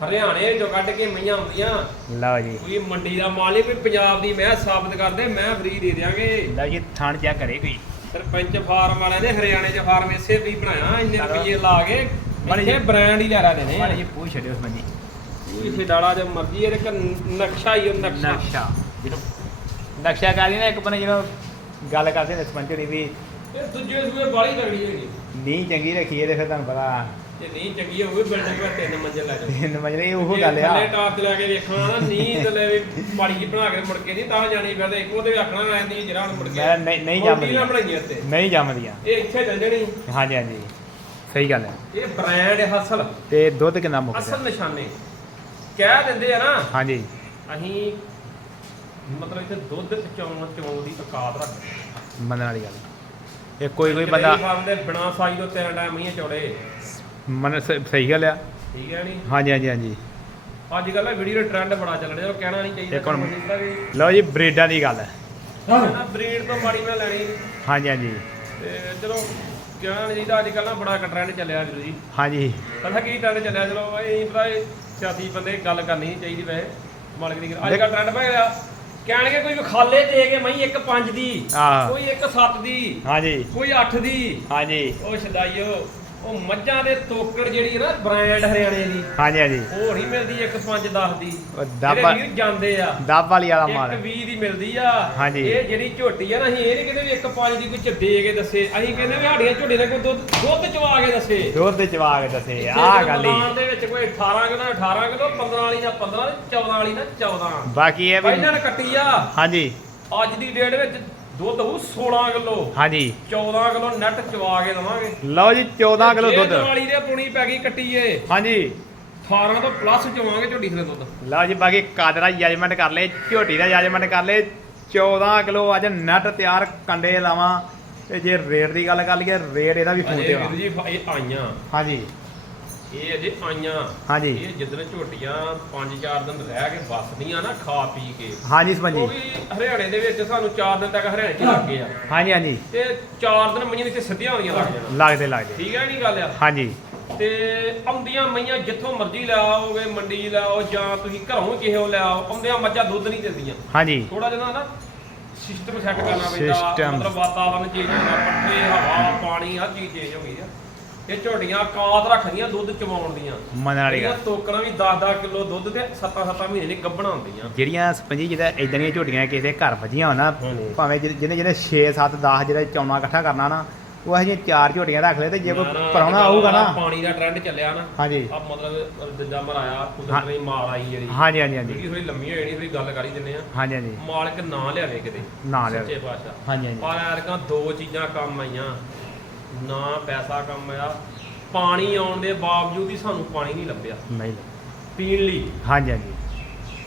ਹਰਿਆਣੇ ਚੋਂ ਕੱਢ ਕੇ ਮਈਆਂ ਆਉਂਦੀਆਂ। ਲਓ ਜੀ। ਕੋਈ ਮੰਡੀ ਦਾ ਮਾਲ ਨਹੀਂ ਕੋਈ ਪੰਜਾਬ ਦੀ ਮੈਂ ਸਾਬਤ ਕਰਦੇ ਮੈਂ ਫਰੀ ਦੇ ਦਿਆਂਗੇ। ਲਓ ਜੀ ਥਾਣ ਚੈੱਕ ਕਰੇ ਕੋਈ? ਸਰਪੰਚ ਫਾਰਮ ਵਾਲਿਆਂ ਨੇ ਹਰਿਆਣੇ ਚ ਫਾਰਮ ਇਸੇ ਵੀ ਬਣਾਇਆ ਇੰਨੇ। ਰੁਪਏ ਲਾ ਕੇ ਜਿਹੀ- ਬ੍ਰਾਂਡ ਹੀ ਲਿਆ ਦੇਣੇ। ਮਾੜਾ ਜੀ ਪੁੱਛ ਛੱਡਿਓ ਉਸ ਮੰਜੀ ਇਹ ਡਾਲਾ ਜੋ ਮਰਜ਼ੀ ਇਹਦੇ ਕੋ ਨਕਸ਼ਾ ਹੀ ਉਹ ਨਕਸ਼ਾ। ਨਕਸ਼ਾ। ਜਿਹਨੂੰ ਨਕਸ਼ਾ ਕਾਲੀ ਨਾ ਇੱਕ ਬਨੇ ਜਦੋਂ ਗੱਲ ਕਰਦੇ ਨੇ ਸਰਪੰਚ ਹੋਣੀ ਵੀ ਇਹ ਦੂਜੇ ਸੂਏ ਬਾਲੀ ਤਗੜੀ ਹੈਗੀ। ਨੀ ਚੰਗੀ ਰੱਖੀ ਹੈ ਤੇ ਫਿਰ ਤੁਹਾਨੂੰ ਪਤਾ। ਜੇ ਨਹੀਂ ਚੰਗੀ ਹੋਊਗੀ ਬਿਲਡਿੰਗ ਵਿੱਚ ਤਿੰਨ ਮੰਜ਼ਿਲ ਲੈ ਜਾਓ ਤਿੰਨ ਮਜਰੇ ਉਹ ਗੱਲ ਆ। ਥੱਲੇ ਟਾਪ ਲੈ ਕੇ ਵੇਖਣਾ ਨਾ ਨੀਂਦ ਲੈ ਵੀ ਮਾੜੀ ਜੀ ਬਣਾ ਕੇ ਮੁੜ ਕੇ ਨਹੀਂ ਤਾਂ ਜਾਣੀ ਫਿਰਦੇ ਇੱਕੋ ਤੇ ਆਖਣਾ ਰਹਿੰਦੀ ਜਿਹੜਾ ਹੁਣ ਮੁੜ ਕੇ। ਮੈਂ ਨਹੀਂ ਨਹੀਂ ਜੰਮਦੀਆਂ ਬਣਾਈਆਂ ਤੇ ਨਹੀਂ ਜੰਮਦੀਆਂ। ਇਹ ਇੱਥੇ ਜੰਜਣੀ ਹਾਂਜੀ ਹਾਂਜੀ। ਸਹੀ ਗੱਲ ਹੈ ਇਹ ਬ੍ਰਾਂਡ ਹਸਲ ਤੇ ਦੁੱਧ ਕਿੰਨਾ ਮੁੱਕਦਾ? ਅਸਲ ਨਿਸ਼ਾਨੇ। ਕਹਿ ਦਿੰਦੇ ਆ ਨਾ ਹਾਂਜੀ। ਅਸੀਂ ਮਤਲਬ ਇੱਥੇ ਦੁੱਧ ਚੌਣ ਚੌਣ ਦੀ ਔਕਾਤ ਰੱਖਦੇ ਮੰਨਣ ਵਾਲੀ ਗੱਲ। ਇਹ ਕੋਈ ਕੋਈ ਬੰਦਾ ਫਾਰਮ ਦੇ ਬਿਨਾ ਸਾਈ ਤੋਂ ਤਿੰਨ ਟਾਈਮ ਮੀਂਹ ਚੌੜੇ। ਮਨ ਸ- ਸਹੀ ਗੱਲ ਆ। ਠੀਕ ਹੈ ਨਹੀਂ? ਹਾਂਜੀ ਹਾਂਜੀ ਹਾਂਜੀ। ਅੱਜ ਕੱਲ੍ਹ ਵੀਡੀਓ ਦਾ ਟ੍ਰੈਂਡ ਬੜਾ ਚੱਲ ਰਿਹਾ ਉਹ ਕਹਿਣਾ ਨਹੀਂ ਚਾਹੀਦਾ। ਇੱਕ ਹੁਣ- ਤੁਹਾਨੂੰ ਜਿੱਦਾਂ ਵੀ ਲਓ ਜੀ ਬਰੀਡਾਂ ਦੀ ਗੱਲ ਹੈ। ਨਾ ਬਰੀਡ ਤੋਂ ਮਾੜੀ ਮੈਂ ਲੈਣੀ। ਹਾਂਜੀ ਹਾਂਜੀ। ਤੇ ਚਲੋ ਕਹਿਣ ਜੀ ਦਾ ਅੱਜ ਕੱਲ੍ਹ ਨਾ ਬੜਾ ਟ੍ਰੈਂਡ ਚੱਲਿਆ ਵੀਰੋ ਜੀ। ਹਾਂਜੀ। ਪਤਾ ਕੀ ਟ੍ਰੈਂਡ ਚੱਲਿਆ ਚਲੋ ਇਹ ਪਤਾ ਇਹ ਸਿਆਸੀ ਬੰਦੇ ਗੱਲ ਕਰਨੀ ਨਹੀਂ ਚਾਹੀਦੀ ਵੈਸੇ ਮਾਲਕ ਦੀ। ਅੱਜ ਕੱਲ੍ਹ ਟ੍ਰੈਂਡ ਪੈ ਗਿਆ। ਕਹਿਣਗੇ ਕੋਈ ਵਿਖਾਲੇ ਦੇ ਕੇ ਮਈ ਇੱਕ 5 ਦੀ। ਕੋਈ ਇੱਕ 7 ਦੀ ਹਾਂਜੀ। ਕੋਈ 8 ਦੀ। ਹਾਂਜੀ। ਉਹ ਛਦਾਈਓ ਉਹ ਮੱਝਾਂ ਦੇ ਤੋਕੜ ਜਿਹੜੀ ਹੈ ਨਾ ਬ੍ਰਾਂਡ ਹਰਿਆਣੇ ਦੀ ਹਾਂਜੀ ਹਾਂਜੀ। ਉਹ ਨਹੀਂ ਮਿਲਦੀ ਇੱਕ 5 10 ਦੀ। ਉਹ ਜਿਹੜੇ ਵੀਰ ਜਾਂਦੇ ਆ ਦਾਬ ਵਾਲੀ ਵਾਲਾ ਇੱਕ ਮਾਲ 20 ਦੀ ਮਿਲਦੀ ਆ। ਹਾਂਜੀ। ਇਹ ਜਿਹੜੀ ਝੋਟੀ ਆ ਨਾ ਅਸੀਂ ਇਹ ਨਹੀਂ ਕਹਿੰਦੇ ਵੀ ਇੱਕ 5 ਦੀ ਕੋਈ ਦੇ ਕੇ ਦੱਸੇ। ਅਸੀਂ ਕਹਿੰਦੇ ਵੀ ਸਾਡੀਆਂ ਝੋਟੀ ਨੇ ਕੋਈ ਦੁੱਧ ਦੁੱਧ ਚਵਾ ਕੇ ਦੱਸੇ। ਦੁੱਧ ਦੇ ਚਵਾ ਕੇ ਦੱਸੇ। ਆਹ ਗੱਲ ਹੀ। ਮੈਦਾਨ ਦੇ ਵਿੱਚ ਕੋਈ 18 ਕਿਲੋ 18 ਕਿਲੋ 15 ਵਾਲੀ ਦਾ 15 ਤੇ 14 ਵਾਲੀ ਦਾ 14 ਬਾਕੀ ਇਹ ਵੀ ਪਹਿਲਾਂ ਨੇ ਕੱਟੀ ਆ। ਹਾਂਜੀ। ਅੱਜ ਦੀ ਡੇਟ ਵਿੱਚ ਦੁੱਧ ਹੋਊ 16 ਕਿਲੋ। ਹਾਂਜੀ। 14 ਕਿਲੋ ਨੈਟ ਚਵਾ ਕੇ ਦਵਾਂਗੇ। ਲਓ ਜੀ 14 ਕਿਲੋ ਦੁੱਧ। ਵਾਲੀ ਦੇ ਪੁਣੀ ਪੈ ਗਈ ਕੱਟੀ ਏ ਹਾਂਜੀ। 18 ਤੋਂ ਪਲੱਸ ਚਵਾਂਗੇ ਝੋਟੀ ਥਲੇ ਦੁੱਧ। ਲਓ ਜੀ ਬਾਕੀ ਕਾਦਰਾ ਜਜਮੈਂਟ ਕਰ ਲਏ ਝੋਟੀ ਦਾ ਜਜਮੈਂਟ ਕਰ ਲਏ। 14 ਕਿਲੋ ਅੱਜ ਨਟ ਤਿਆਰ ਕੰਡੇ ਲਾਵਾਂ। ਤੇ ਜੇ ਰੇਟ ਦੀ ਗੱਲ ਕਰ ਲਈਏ ਰੇਟ ਇਹਦਾ ਵੀ ਫੋਨ ਤੇ ਵਾ ਜੀ ਇਹ ਆਈਆਂ। ਹਾਂਜੀ। ਇਹ ਅਜੇ ਆਈਆਂ। ਹਾਂਜੀ। ਇਹ ਜਿੱਦਣ ਝੋਟੀਆਂ 5-4 ਦਿਨ ਰਹਿ ਕੇ ਵੱਸਦੀਆਂ ਨਾ ਖਾ ਪੀ ਕੇ। ਹਾਂਜੀ ਉਹ ਸਮਝੀ ਵੀ ਹਰਿਆਣੇ ਦੇ ਵਿੱਚ ਸਾਨੂੰ 4 ਦਿਨ ਤੱਕ ਹਰਿਆਣੇ ਚ ਲੱਗ ਗਏ ਆ। ਹਾਂਜੀ ਹਾਂਜੀ। ਤੇ 4 ਦਿਨ ਮਈਆਂ ਇੱਥੇ ਸਿੱਧੀਆਂ ਹੋਣੀਆਂ ਲੱਗ ਜਾਣਾ। ਲੱਗਦੇ ਲੱਗਦੇ। ਠੀਕ ਹੈ ਨਹੀਂ ਗੱਲ ਆ? ਹਾਂਜੀ। ਤੇ ਆਉਂਦੀਆਂ ਮਈਆਂ ਜਿੱਥੋਂ ਮਰਜ਼ੀ ਲੈ ਆਓਗੇ ਮੰਡੀ ਲੈ ਆਓ ਜਾਂ ਤੁਸੀਂ ਘਰੋਂ ਕਿਸੇ ਨੂੰ ਲੈ ਆਓ ਆਉਂਦੀਆਂ ਮੱਝਾਂ ਦੁੱਧ ਨਹੀਂ ਦਿੰਦੀਆਂ। ਹਾਂਜੀ। ਥੋੜਾ ਜਿਹਾ ਨਾ ਸਿਸਟਮ ਸੈੱਟ ਕਰਨਾ ਪੈਂਦਾ। ਮਤਲਬ ਵਾਤਾਵਰਨ ਚੇਂਜ ਹੋਣਾ ਪੱਠੇ ਹਵਾ ਪਾਣੀ ਹਰ ਚੀਜ਼ ਚੇਂਜ ਹੋ ਗਈ ਆ। ਇਹ ਝੋਟੀਆਂ ਕਾਤ ਰੱਖਦੀਆਂ ਦੁੱਧ ਚਵਾਉਣ ਦੀਆਂ। ਮੰਨ ਵਾਲੀ ਗੱਲ। ਤੋਕੜਾਂ ਵੀ 10-10 ਕਿਲੋ ਦੁੱਧ ਤੇ 7-7 ਮਹੀਨੇ ਦੀ ਗੱਭਣਾ ਹੁੰਦੀਆਂ। ਜਿਹੜੀਆਂ ਸਪੰਜੀ ਜਿਹਦਾ ਇਦਾਂ ਦੀਆਂ ਝੋਟੀਆਂ ਕਿਸੇ ਦੇ ਘਰ ਵੱਜੀਆਂ ਹੋਣ ਹਾਂਜੀ। ਭਾਵੇਂ ਜਿਹਨੇ ਜਿਹਨੇ ਜਿਹਨੇ 6 7 10 ਜਿਹੜਾ ਚੌਣਾ ਇਕੱਠਾ ਕਰਨਾ ਨਾ ਉਹ ਇਹ ਜਿਹੀਆਂ ਚਾਰ ਝੋਟੀਆਂ ਰੱਖ ਲੈ ਤੇ ਜੇ ਕੋਈ ਪਰਾਉਣਾ ਅੱਜ-ਕੱਲ੍ਹ ਆਊਗਾ ਨਾ। ਪਾਣੀ ਦਾ ਟ੍ਰੈਂਡ ਚੱਲਿਆ ਨਾ ਹਾਂਜੀ ਆ ਮਤਲਬ ਦੰਦਾ ਮਰ ਆਇਆ ਹਾਂ। ਕੁਦਰਤ ਦੀ ਮਾਲ ਆਈ ਜਿਹੜੀ। ਹਾਂਜੀ ਹਾਂਜੀ ਹਾਂਜੀ ਜਿਹੜੀ ਥੋੜੀ ਲੰਮੀ ਹੋਈ ਥੋੜੀ ਗੱਲ ਕਰੀ ਦਿੰਨੇ ਆ। ਹਾਂਜੀ ਹਾਂਜੀ ਮਾਲਕ ਨਾ ਲਿਆਵੇ ਕਿਤੇ। ਨਾ ਲਿਆਵੇ। ਸੱਚੇ ਪਾਤਸ਼ਾਹ। ਹਾਂਜੀ ਹਾਂਜੀ ਪਰ ਐਰਕਾਂ ਦੋ ਚੀਜ਼ਾਂ ਕੰਮ ਆਈਆਂ। ਨਾ ਪੈਸਾ ਕੰਮ ਆਇਆ ਪਾਣੀ ਆਉਣ ਦੇ ਬਾਵਜੂਦ ਹੀ ਸਾਨੂੰ ਪਾਣੀ ਨਹੀਂ ਲੱਭਿਆ। ਨਹੀਂ ਪੀਣ ਲਈ। ਹਾਂਜੀ ਹਾਂਜੀ।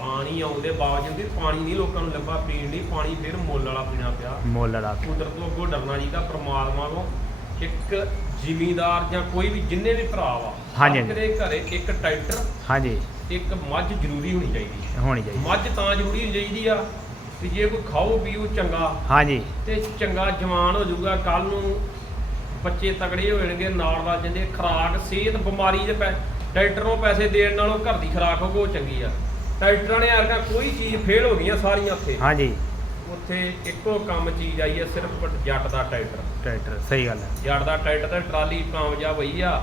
ਪਾਣੀ ਆਉਣ ਦੇ ਬਾਵਜੂਦ ਵੀ ਪਾਣੀ ਨਹੀਂ ਲੋਕਾਂ ਨੂੰ ਲੱਭਾ ਪੀਣ ਲਈ ਪਾਣੀ ਫਿਰ ਮੁੱਲ ਵਾਲਾ ਪੀਣਾ ਪਿਆ। ਮੁੱਲ ਵਾਲਾ। ਕੁਦਰਤ ਤੋਂ ਅੱਗੋਂ ਡਰਨਾ ਚਾਹੀਦਾ ਪ੍ਰਮਾਤਮਾ ਕੋ ਇੱਕ ਜ਼ਿਮੀਂਦਾਰ ਜਾਂ ਕੋਈ ਵੀ ਜਿੰਨੇ ਵੀ ਭਰਾ ਵਾ ਹਾਂਜੀ, ਹਰ ਦੇ ਘਰੇ ਇੱਕ ਟਰੈਕਟਰ ਹਾਂਜੀ। ਇੱਕ ਮੱਝ ਜ਼ਰੂਰੀ ਹੋਣੀ ਚਾਹੀਦੀ ਹੈ। ਹੋਣੀ ਚਾਹੀਦੀ। ਮੱਝ ਤਾਂ ਜ਼ਰੂਰੀ ਹੋਣੀ ਚਾਹੀਦੀ ਆ ਕਿ ਜੇ ਕੋਈ ਖਾਓ ਪੀਓ ਚੰਗਾ ਹਾਂਜੀ। ਤੇ ਚੰਗਾ ਜਵਾਨ ਹੋ ਜਾਊਗਾ ਕੱਲ ਨੂੰ ਬੱਚੇ ਤਗੜੇ ਹੋ ਜਾਣਗੇ ਨਾਲ ਨਾਲ ਜਾਂਦੇ ਖਰਾਕ ਸਿਹਤ ਬਿਮਾਰੀ ਦੇ ਪੈ ਡਾਕਟਰ ਨੂੰ ਪੈਸੇ ਦੇਣ ਨਾਲੋਂ ਘਰ ਦੀ ਖਰਾਕ ਉਹ ਚੰਗੀ ਆ। ਡਾਕਟਰਾਂ ਨੇ ਯਾਰ ਕੋਈ ਚੀਜ਼ ਫੇਲ ਹੋ ਗਈਆਂ ਸਾਰੀਆਂ ਉੱਥੇ। ਹਾਂਜੀ। ਉੱਥੇ ਇੱਕੋ ਕੰਮ ਚੀਜ਼ ਆਈ ਹੈ ਸਿਰਫ ਜੱਟ ਦਾ ਟਰੈਕਟਰ। ਟਰੈਕਟਰ ਸਹੀ ਗੱਲ ਹੈ ਜੱਟ ਦਾ ਟਰੈਕਟਰ ਤੇ ਟਰਾਲੀ ਕਾਮਯਾਬ ਹੋਈ ਆ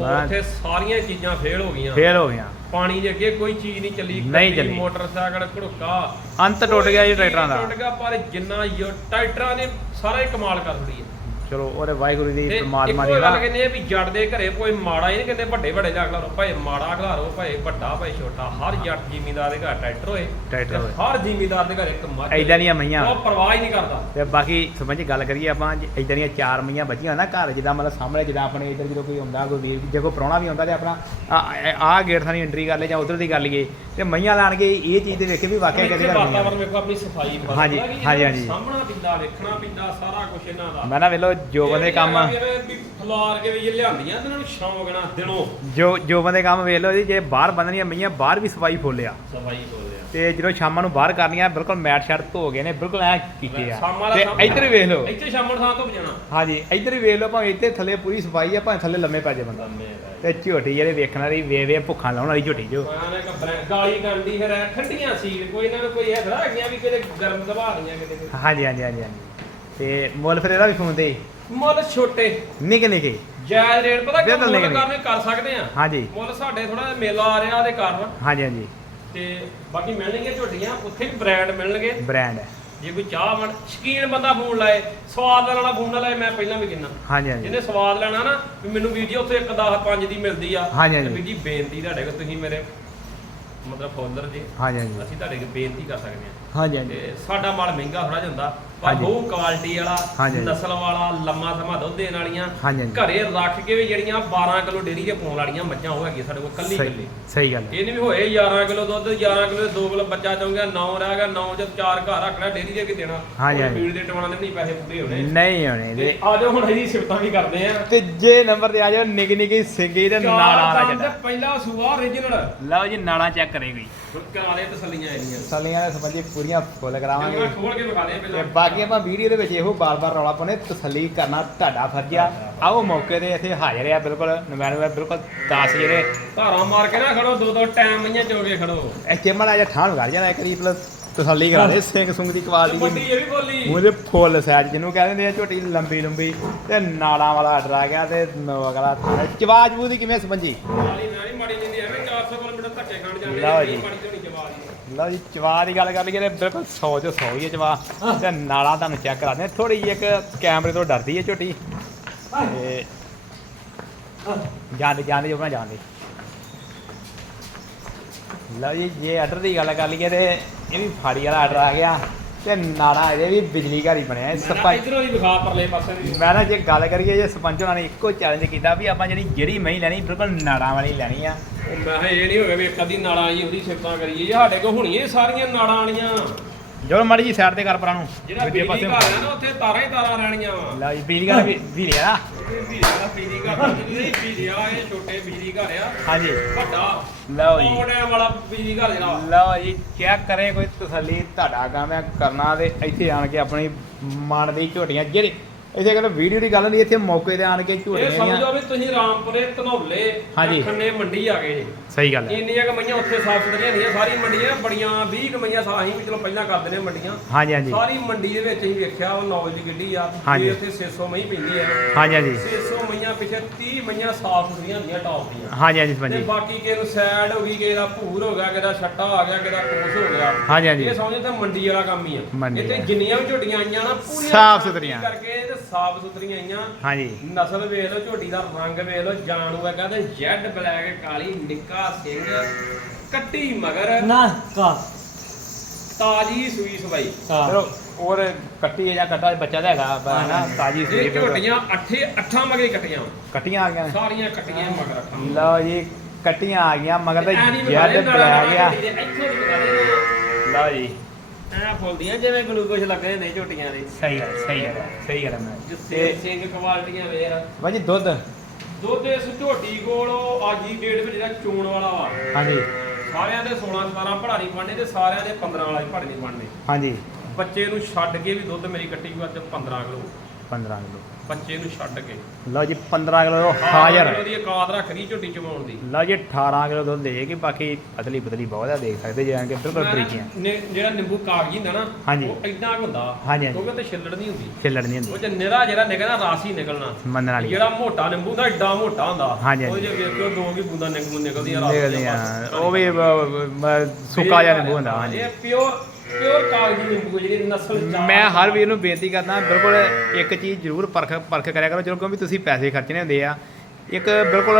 ਉੱਥੇ ਸਾਰੀਆਂ ਚੀਜ਼ਾਂ ਫੇਲ ਹੋ ਗਈਆਂ। ਫੇਲ ਹੋ ਗਿਆ ਪਾਣੀ ਦੇ ਅੱਗੇ ਕੋਈ ਚੀਜ਼ ਨਹੀਂ ਚੱਲੀ ਨਹੀਂ ਚੱਲੀ। ਮੋਟਰਸਾਈਕਲ ਘੜੁੱਕਾ। ਅੰਤ ਟੁੱਟ ਗਿਆ ਜੀ ਟਰੈਕਟਰਾਂ ਦਾ। ਟੁੱਟ ਗਿਆ ਪਰ ਜਿੰਨਾ ਟਰੈਕਟਰਾਂ ਨੇ ਸਾਰਾ ਹੀ ਕਮਾਲ ਕਰ ਦਿੱਤੀ ਚਲੋ ਉਹਦੇ ਵਾਹਿਗੁਰੂ ਦੀ ਪ੍ਰਮਾਤਮਾ ਦੀ ਗੱਲ ਕਹਿੰਦੇ ਆ ਵੀ ਜੱਟ ਦੇ ਘਰੇ ਕੋਈ ਮਾੜਾ ਹੀ ਨਹੀਂ ਕਹਿੰਦੇ ਵੱਡੇ ਵੱਡੇ ਜਾ ਖਲਾਰੋ ਭਾਵੇਂ ਮਾੜਾ ਖਲਾਰੋ ਭਾਵੇਂ ਵੱਡਾ ਭਾਵੇਂ ਛੋਟਾ ਹਰ ਜੱਟ ਜ਼ਿਮੀਂਦਾਰ ਦੇ ਘਰ ਟਰੈਕਟਰ ਹੋਏ ਟਰੈਕਟਰ ਹੋਏ। ਹਰ ਜ਼ਿਮੀਂਦਾਰ ਦੇ ਘਰ ਇੱਕ ਮੱਝ ਐਦਾਂ ਦੀਆਂ ਮਈਆਂ। ਉਹ ਪਰਵਾਹ ਹੀ ਨਹੀਂ ਕਰਦਾ। ਤੇ ਬਾਕੀ ਸਮਝ ਗੱਲ ਕਰੀਏ ਆਪਾਂ ਇਦਾਂ ਦੀਆਂ ਚਾਰ ਮਈਆਂ ਬੱਚੀਆਂ ਨਾ ਘਰ ਜਿੱਦਾਂ ਮਤਲਬ ਸਾਹਮਣੇ ਜਿੱਦਾਂ ਆਪਣੇ ਇੱਧਰ ਜਦੋਂ ਕੋਈ ਆਉਂਦਾ ਕੋਈ ਵੀਰ ਜੇ ਕੋਈ ਪ੍ਰਾਹੁਣਾ ਵੀ ਆਉਂਦਾ ਤੇ ਆਪਣਾ ਆਹ ਗੇਟ ਥਾਣੀ ਐਂਟਰੀ ਕਰ ਲੇ ਜਾਂ ਉਧਰ ਦੀ ਕਰ ਲਈਏ ਤੇ ਮਈਆਂ ਲਾਣਗੇ ਇਹ ਚੀਜ਼ ਦੇ ਵੇਖੇ ਵੀ ਵਾਕਿਆ ਘਰ ਮਈਆਂ ਵਾਤਾਵਰਨ ਵੇਖੋ ਆਪਣੀ ਸਫ਼ਾਈ ਹਾਂਜੀ, ਕਿ ਹਾਂਜੀ, ਹਾਂਜੀ। ਸਾਹਮਣਾ ਪੈਂਦਾ ਵੇਖਣਾ ਪੈਂਦਾ ਸਾਰਾ ਕੁਝ ਇਹਨਾਂ ਦਾ। ਮੈਂ ਨਾ ਵੇਲੋ ਜੋ ਇਹ ਬੰਦੇ ਨਹੀਂ ਕੰਮ ਹੈਗਾ ਫਲਾਰ ਕੇ ਵੀ ਇਹ ਲਿਆਂਦੀਆਂ ਤੇ ਇਹਨਾਂ ਨੂੰ ਸ਼ੌਂਕ ਨਾ ਦਿਲੋਂ ਜੋ ਜੋ ਬੰਦੇ ਕੰਮ ਵੇਖ ਲਓ ਜੀ ਜੇ ਬਾਹਰ ਬੰਦਣੀਆਂ ਮਈਆਂ ਬਾਹਰ ਵੀ ਸਫ਼ਾਈ ਫੁੱਲਿਆ ਸਫ਼ਾਈ ਬੋਲਦੇ ਆ ਤੇ ਜਦੋਂ ਸ਼ਾਮਾਂ ਨੂੰ ਬਾਹਰ ਕਰਨੀਆਂ ਬਿਲਕੁਲ ਮੈਟ ਸ਼ਰਟ ਧੋ ਗਏ ਨੇ ਬਿਲਕੁਲ ਐ ਕੀਤੇ ਆ। ਸ਼ਾਮਾਂ ਦਾ ਤੇ ਇੱਧਰ ਵੀ ਵੇਖ ਲਓ। ਇੱਥੇ ਸ਼ਾਮਾਂ ਥਾਂ ਤੋਂ ਜਾਣਾ। ਹਾਂਜੀ ਇੱਧਰ ਵੀ ਵੇਖ ਲਓ ਭਾਵੇਂ ਇੱਥੇ ਥੱਲੇ ਪੂਰੀ ਸਫ਼ਾਈ ਆ ਭਾਵੇਂ ਥੱਲੇ ਲੰਮੇ ਪੈ ਜਾਏ ਬੰਦਾ। ਤੇ ਝੋਟੀ ਜਿਹੜੇ ਵੇਖਣ ਵਾਲੀ ਵੇ ਵੇ ਭੁੱਖਾਂ ਲਾਉਣ ਵਾਲੀ ਝੋਟੀ ਜੋ। ਨੇ ਗਾਲੀ ਕਰਦੀ ਫਿਰ ਐਂ ਠੰਡੀਆਂ ਸੀ ਕੋਈ ਨੂੰ ਕੋਈ ਹੈ ਥੋੜਾ ਹੈਗੀਆਂ ਵੀ ਕਿਤੇ ਗਰਮ ਦਬਾ ਦੀਆਂ ਕਿਤੇ ਕਿਤੇ। ਹਾਂਜੀ ਹਾਂਜੀ ਹਾਂਜੀ ਹਾਂਜੀ। ਤੇ ਮੁੱਲ ਫਿਰ ਇਹਦਾ ਵੀ ਫੋਨ ਤੇ ਮੁੱਲ ਛੋਟੇ। ਨਿੱਕੇ ਨਿੱਕੇ। ਜਾਇਜ਼ ਰੇਟ ਪਤਾ ਕਿ ਬਿਲਕੁਲ ਮੁੱਲ ਕਰਨੇ ਕਰ ਸਕਦੇ ਆ? ਹਾਂਜੀ। ਮੁੱਲ ਸਾਡੇ ਥੋੜਾ ਮੇਲਾ ਆ ਰਿਹਾ ਦੇ ਕਾਰਨ। ਹਾਂਜੀ ਹਾਂਜੀ। ਤੇ ਬਾਕੀ ਮਿਲਣਗੀਆਂ ਝੋਟੀਆਂ ਉੱਥੇ ਵੀ ਬ੍ਰਾਂਡ ਮਿਲਣਗੇ। ਬ੍ਰਾਂਡ ਹੈ। ਜੇ ਕੋਈ ਚਾਹ ਮਨ ਸ਼ਕੀਨ ਬੰਦਾ ਫੋਨ ਲਾਏ ਸਵਾਦ ਲੈਣ ਵਾਲਾ ਫੋਨ ਨਾ ਲਾਏ ਮੈਂ ਪਹਿਲਾਂ ਵੀ ਕਿੰਨਾ ਹਾਂਜੀ ਹਾਂਜੀ। ਜਿਹਨੇ ਸਵਾਦ ਲੈਣਾ ਨਾ ਵੀ ਮੈਨੂੰ ਜੀ ਉੱਥੇ 1 10 5 ਦੀ ਮਿਲਦੀ ਆ। ਹਾਂਜੀ, ਹਾਂਜੀ। ਵੀਰ ਜੀ ਬੇਨਤੀ ਤੁਹਾਡੇ ਕੋਲ ਤੁਸੀਂ ਮੇਰੇ ਮਤਲਬ ਫੋਲਰ ਜੀ। ਹਾਂਜੀ ਹਾਂਜੀ। ਅਸੀਂ ਤੁਹਾਡੇ ਕੋਲ ਬੇਨਤੀ ਕਰ ਸਕਦੇ ਹਾਂ ਹਾਂਜੀ ਹਾਂਜੀ। ਤੇ ਸਾਡਾ ਮਾਲ ਮਹਿੰਗਾ ਥੋੜਾ ਜਾਂਦਾ ਪਰ ਹਾਂਜੀ। ਕੁਆਲਿਟੀ ਵਾਲਾ ਹਾਂਜੀ, ਹਾਂਜੀ। ਨਸਲ ਵਾਲਾ ਲੰਮਾ ਸਮਾਂ ਦੁੱਧ ਦੇਣ ਵਾਲੀਆਂ ਹਾਂਜੀ, ਹਾਂਜੀ। ਘਰੇ ਰੱਖ ਕੇ ਵੀ ਜਿਹੜੀਆਂ 12 ਕਿਲੋ ਡੇਰੀ ਦੇ ਪਾਉਣ ਵਾਲੀਆਂ ਮੱਝਾਂ ਉਹ ਹੈਗੀਆਂ ਸਾਡੇ ਕੋਲ ਕੱਲੀ ਕੱਲੀ। ਸਹੀ ਗੱਲ ਹੈ। ਇਹ ਨਹੀਂ ਵੀ ਹੋਏ 11 ਕਿਲੋ ਦੁੱਧ 11 ਕਿਲੋ ਦੇ 2 ਕਿਲੋ ਬੱਚਾ ਚਾਹੁੰਗਾ 9 ਰਹਿ ਗਿਆ 9 ਜਦ 4 ਘਰ ਰੱਖਣਾ ਡੇਰੀ ਦੇ ਕੇ ਦੇਣਾ। ਹਾਂਜੀ। ਫੀਡ ਦੇ ਟਵਾਣਾ ਦੇ ਵੀ ਨਹੀਂ ਪੈਸੇ ਪੂਰੇ ਹੋਣੇ। ਨਹੀਂ ਹੋਣੇ ਤੇ ਜੀ ਆ ਜਾਓ ਹੁਣ ਇਹਦੀ ਸਿਫਤਾਂ ਵੀ ਕਰਦੇ ਆ ਤੀਜੇ ਨੰਬਰ ਤੇ ਆ ਜਾਓ ਨਿੱਕੀ ਨਿੱਕੀ ਸਿੰਗੀ ਤੇ ਨਾਲਾ ਚਾਰ ਵਾਲਾ ਦੰਦ ਜੱਟਾ ਪਹਿਲਾ ਸੂਆ origignal ਲਓ ਜੀ ਨਾਲਾ ਚੈੱਕ ਕਰੇਗੀ ਕਰਾ ਦੇ ਤਸੱਲੀਆਂ ਇਹਦੀਆਂ। ਸਲੀਆਂ ਦੇ ਸੰਬੰਧੀ ਪੂਰੀਆਂ ਫੁੱਲ ਕਰਾਵਾਂਗੇ। ਖੋਲ ਕੇ ਵਿਖਾ ਦੇ ਤੇ ਪਹਿਲਾਂ ਬਾਕੀ ਬਾਕੀ ਆਪਾਂ ਵੀਡੀਓ ਦੇ ਵਿੱਚ ਇਹੋ ਬਾਰ-ਬਾਰ ਰੌਲਾ ਪਾਉਨੇ ਤਸੱਲੀ ਕਰਨਾ ਤੁਹਾਡਾ ਫਰਜ਼ ਆ। ਆਓ ਮੌਕੇ ਤੇ ਇੱਥੇ ਹਾਜ਼ਰ ਆ ਬਿਲਕੁਲ ਨਮਾਇੰਦੇ ਬਿਲਕੁਲ 10 ਜਿਹੜੇ ਧਾਰਾਂ ਮਾਰ ਕੇ ਨਾ ਖੜੋ ਦੋ ਦੋ ਟਾਈਮ ਮਈਆਂ ਚੋ ਕੇ ਖੜੋ। ਇਹ ਚਿਮੜਾ ਜਿਹਾ ਠਾਣ ਕਰ ਜਾਣਾ ਇੱਕ ਰੀ ਪਲਸ ਤਸੱਲੀ ਕਰਾ ਦੇ ਸਿੰਘ ਸੁੰਗ ਦੀ ਕੁਆਲਿਟੀ ਵੱਡੀ ਇਹ ਵੀ ਬੋਲੀ। ਉਹਦੇ ਫੁੱਲ ਸਾਈਜ਼ ਜਿਹਨੂੰ ਕਹਿ ਦਿੰਦੇ ਆ ਝੋਟੀ ਲੰਬੀ ਲੰਬੀ ਤੇ ਨਾੜਾਂ ਵਾਲਾ ਆਰਡਰ ਆ ਗਿਆ ਤੇ ਅਗਲਾ ਚਵਾਜ ਬੂ ਦੀ ਕਿਵੇਂ ਸਮਝੀ ਵਾਲੀ ਮੈਂ ਨਹੀਂ ਮਾੜੀ ਜਿੰਦੀ ਐਵੇਂ 400 ਕਿਲੋਮੀਟਰ ਧੱਕੇ ਖਾਣ ਜਾਂਦੇ ਲਓ ਜੀ। ਨਹੀਂ ਮਾੜੀ ਝੋਣੀ ਜਵਾਬ ਲਓ ਜੀ ਚਵਾ ਦੀ ਗੱਲ ਕਰ ਲਈਏ ਤੇ ਬਿਲਕੁਲ 100 ਚੋਂ 100 ਹੀ ਹੈ ਚਵਾ ਤੇ ਨਾੜਾਂ ਤੁਹਾਨੂੰ ਚੈੱਕ ਕਰਾ ਦਿੰਦੇ ਥੋੜੀ ਜਿਹੀ ਇੱਕ ਕੈਮਰੇ ਤੋਂ ਡਰਦੀ ਹੈ ਝੋਟੀ। ਤੇ ਜਾਂਦੇ ਜਾਂਦੇ ਆਪਣਾ ਜਾਂਦੇ। ਲਓ ਜੀ ਜੇ ਆਰਡਰ ਦੀ ਗੱਲ ਕਰ ਲਈਏ ਤੇ ਇਹ ਵੀ ਫਾੜੀ ਵਾਲਾ ਆਰਡਰ ਆ ਗਿਆ। ਤੇ ਨਾੜਾ ਇਹਦੇ ਵੀ ਬਿਜਲੀ ਘਰ ਹੀ ਬਣਿਆ। ਇਹ ਸਪਾ ਇਧਰੋਂ ਦੀ ਵਿਖਾ ਪਰਲੇ ਪਾਸੇ ਦੀ। ਮੈਂ ਨਾ ਜੇ ਗੱਲ ਕਰੀਏ ਜੇ ਸਰਪੰਚ ਹੋਣਾ ਨੇ ਇੱਕੋ ਚੈਲੰਜ ਕੀਤਾ ਵੀ ਆਪਾਂ ਜਿਹੜੀ ਜਿਹੜੀ ਮਹੀਂ ਲੈਣੀ ਬਿਲਕੁਲ ਨਾੜਾਂ ਵਾਲੀ ਲੈਣੀ ਆ। ਉਹ ਮੈਂ ਕਿਹਾ ਇਹ ਨਹੀਂ ਹੋਵੇ ਵੀ ਇੱਕ ਅੱਧੀ ਨਾੜਾਂ ਆਈ ਉਹਦੀ ਸਿਫਤਾਂ ਕਰੀਏ। ਇਹ ਸਾਡੇ ਕੋਲ ਹੁਣੀਆਂ ਸਾਰੀਆਂ ਨਾੜਾਂ ਵਾਲੀਆਂ ਜੋ ਮਾੜੀ ਜੀ ਸਾਈਡ ਤੇ ਕਰ ਪਰਾਂ ਨੂੰ। ਜਿਹੜਾ ਦੂਜੇ ਬਿਜਲੀ ਘਰ ਆ ਨਾ ਉੱਥੇ ਤਾਰਾਂ ਹੀ ਤਾਰਾਂ ਰਹਿਣੀਆਂ। ਵਾ ਲਓ ਜੀ ਬਿਜਲੀ ਘਰ ਵੀ ਵੀ ਲਿਆ ਬਿਜਲੀ ਦਾ ਬਿਜਲੀ ਘਰ ਨਹੀਂ ਬਿਜਲੀ ਵਾਲਾ ਇਹ ਛੋਟੇ ਬਿਜਲੀ ਘਰ ਆ। ਹਾਂਜੀ। ਵੱਡਾ। ਲਓ ਜੀ। ਪੌੜਿਆਂ ਵਾਲਾ ਬਿਜਲੀ ਘਰ ਜਿਹੜਾ। ਵਾ। ਲਓ ਜੀ ਚੈੱਕ ਕਰੇ ਕੋਈ ਤਸੱਲੀ ਤੁਹਾਡਾ ਕੰਮ ਹੈ ਕਰਨਾ ਤੇ ਇੱਥੇ ਆਣ ਕੇ ਆਪਣੀ ਮਨ ਦੀ ਝੋਟੀਆਂ ਜਿਹੜੇ ਇੱਥੇ ਕਹਿੰਦੇ ਵੀਡੀਓ ਦੀ ਗੱਲ ਨਹੀਂ ਇੱਥੇ ਮੌਕੇ ਤੇ ਆਣ ਕੇ ਇਹ ਝੋਟੀਆਂ ਸਮਝੋ ਵੀ ਤੁਸੀਂ ਰਾਮਪੁਰੇ ਧਨੌਲੇ ਹਾਂਜੀ। ਖੰਨੇ ਮੰਡੀ ਆ ਗਏ ਸਹੀ ਗੱਲ ਹੈ। ਇੰਨੀਆਂ ਕੁ ਮਈਆਂ ਉੱਥੇ ਸਾਫ਼ ਸੁਥਰੀਆਂ ਨਹੀਂ ਸਾਰੀ ਮੰਡੀਆਂ ਬੜੀਆਂ 20 ਕੁ ਮਈਆਂ ਸਾਹੀਂ ਵੀ ਚਲੋ ਪਹਿਲਾਂ ਕਰਦੇ ਨੇ ਮੰਡੀਆਂ। ਹਾਂਜੀ ਹਾਂਜੀ। ਸਾਰੀ ਮੰਡੀ ਦੇ ਵਿੱਚ ਹੀ ਵੇਖਿਆ ਉਹ ਨੌਜ ਦੀ ਗੱਡੀ ਆ ਹਾਂਜੀ। ਜੇ ਉੱਥੇ 600 ਮਈ ਪੈਂਦੀ ਹੈ ਹਾਂਜੀ ਹਾਂਜੀ। 600 ਮਈਆਂ ਪਿੱਛੇ 30 ਮਈਆਂ ਸਾਫ਼ ਸੁਥਰੀਆਂ ਹੁੰਦੀਆਂ ਟੌਪ ਦੀਆਂ। ਹਾਂਜੀ ਹਾਂਜੀ ਸਰਪੰਚ ਤੇ ਜੀ ਬਾਕੀ ਕਿਸੇ ਨੂੰ ਸੈਡ ਹੋ ਗਈ ਕਿਸੇ ਦਾ ਭੂਰ ਹੋ ਗਿਆ ਕਿਸੇ ਦਾ ਛੱਟਾ ਆ ਗਿਆ ਕਿਸੇ ਦਾ ਕੋਸ ਹੋ ਗਿਆ। ਹਾਂਜੀ ਹਾਂਜੀ। ਇਹ ਸਮਝੋ ਤਾਂ ਮੰਡੀ ਵਾਲਾ ਕੰਮ ਹੀ ਆ। ਮੰਡੀ ਇੱਥੇ ਵਾਲਾ। ਜਿੰਨੀਆਂ ਵੀ ਝੋਟੀਆਂ ਆਈਆਂ ਨਾ ਪੂਰੀਆਂ ਸਾਫ਼ ਸੁਥਰੀਆਂ। ਕਰਕੇ ਸਾਫ਼ ਸੁਥਰੀਆਂ ਆਈਆਂ। ਹਾਂਜੀ। ਨਸਲ ਵੇਖ ਲਓ ਝੋਟੀ ਦਾ ਰੰਗ ਵੇਖ ਲਓ ਜਾਣੂ ਹੈ ਕਹਿੰਦੇ ਜੈਡ ਬਲੈਕ ਕਾਲੀ ਨਿੱਕਾ ਸਿੰਘ ਕੱਟੀ ਮਗਰ। ਨਾ ਕਾ। ਤਾਜੀ ਸੂਈ ਸਵਾਈ। ਚਲੋ ਹੋਰ ਕੱਟੀ ਹੈ ਜਾਂ ਕੱਟਾ ਬੱਚਾ ਤਾਂ ਹੈਗਾ ਪਰ ਨਾ ਤਾਜੀ ਸੂਈ ਇਹ ਝੋਟੀਆਂ ਅੱਠੇ ਅੱਠਾਂ ਮਗਰ ਹੀ ਕੱਟੀਆਂ। ਕੱਟੀਆਂ ਆ ਗਈਆਂ ਨੇ। ਸਾਰੀਆਂ ਕੱਟੀਆਂ ਮਗਰ ਅੱਠਾਂ ਲਓ ਜੀ ਕੱਟੀਆਂ ਆ ਗਈਆਂ ਮਗਰ ਤੇ ਜੈਡ ਬਲੈਕ ਆ। ਦੇ, ਦੀ ਲਓ ਜੀ। ਐ ਫੁੱਲਦੀਆਂ ਜਿਵੇਂ ਗਲੂਕੋਸ਼ ਲੱਗੇ ਨੇ ਝੋਟੀਆਂ ਦੇ। ਸਹੀ ਗੱਲ ਸਹੀ ਗੱਲ ਹੈ, ਸਹੀ ਗੱਲ ਹੈ ਮੈਂ। ਜਿੱਥੇ ਤੇ ਸਿੰਘ ਕੁਆਲਟੀਆਂ ਵੇਰ ਭਾਜੀ ਦੁੱਧ? ਦੁੱਧ ਇਸ ਝੋਟੀ ਕੋਲ ਅੱਜ ਦੀ ਡੇਟ ਵਿੱਚ ਜਿਹੜਾ ਚੋਣ ਵਾਲਾ ਵਾ। ਹਾਂਜੀ। ਸਾਰਿਆਂ ਦੇ 16 17 ਪੜਾ ਨਹੀਂ ਬਣਨੇ ਤੇ ਸਾਰਿਆਂ ਦੇ 15 ਵਾਲਾ ਨਹੀਂ ਬਣਨੇ। ਹਾਂਜੀ। ਬੱਚੇ ਨੂੰ ਛੱਡ ਕੇ ਵੀ ਦੁੱਧ ਮੇਰੀ ਕੱਟੀ ਹੋਈ ਅੱਜ 15 ਕਿਲੋ। 15 ਕਿਲੋ। ਬੱਚੇ ਨੂੰ ਛੱਡ ਕੇ। ਲਓ ਜੀ 15 ਕਿਲੋ ਹਾਜ਼ਰ। ਉਹਦੀ ਔਕਾਤ ਰੱਖ ਗਈ ਝੋਟੀ ਚਵਾਉਣ ਦੀ। ਲਓ ਜੀ 18 ਕਿਲੋ ਦੁੱਧ ਦੇਗੀ ਬਾਕੀ ਅਦਲੀ ਬਦਲੀ ਬਹੁਤ ਆ ਦੇਖ ਸਕਦੇ ਜਾਨ ਕੇ ਬਿਲਕੁਲ ਬਰੀਕੀਆਂ। ਜਿਹੜਾ ਨਿੰਬੂ ਕਾਗਜੀ ਹੁੰਦਾ ਨਾ। ਉਹ ਕੁ ਹੁੰਦਾ। ਕਿਉਂਕਿ ਤੇ ਛਿੱਲੜ ਨਹੀਂ ਹੁੰਦੀ। ਛਿੱਲੜ ਨਹੀਂ ਉਹ ਹੁੰਦੀ ਚ ਨਿਰਾ ਜਿਹੜਾ ਨਿਕਲਣਾ ਰਾਸ ਹੀ ਨਿਕਲਣਾ। ਮੰਨਣ ਵਾਲੀ ਜਿਹੜਾ ਮੋਟਾ ਨਿੰਬੂ ਦਾ ਏਡਾ ਮੋਟਾ ਹੁੰਦਾ। ਉਹ। ਜੇ ਵੇਖਿਓ ਦੋ ਕੀ ਬੂੰਦਾਂ ਨਿਕਲ ਨਿਕਲਦੀਆਂ ਰਾਸ। ਉਹ ਵੀ ਸੁੱਕਾ ਜਿਹਾ ਨਿੰਬੂ ਹੁੰਦਾ ਹਾਂਜੀ। ਇਹ ਪਿਓਰ ਪਿਓਰ ਕਾਗਜੀ ਨਿੰਬੂ ਹੈ, ਜਿਹੜੀ ਨਸਲ ਜਾਤ ਮੈਂ ਹਰ ਵੀਰ ਨੂੰ ਬੇਨਤੀ ਕਰਦਾ ਬਿਲਕੁਲ ਇੱਕ ਚੀਜ਼ ਜ਼ਰੂਰ ਪਰਖ ਪਰਖ ਕਰਿਆ ਕਰੋ ਚਲੋ ਕਿਉਂਕਿ ਤੁਸੀਂ ਪੈਸੇ ਖਰਚਣੇ ਹੁੰਦੇ ਆ। ਇੱਕ ਬਿਲਕੁਲ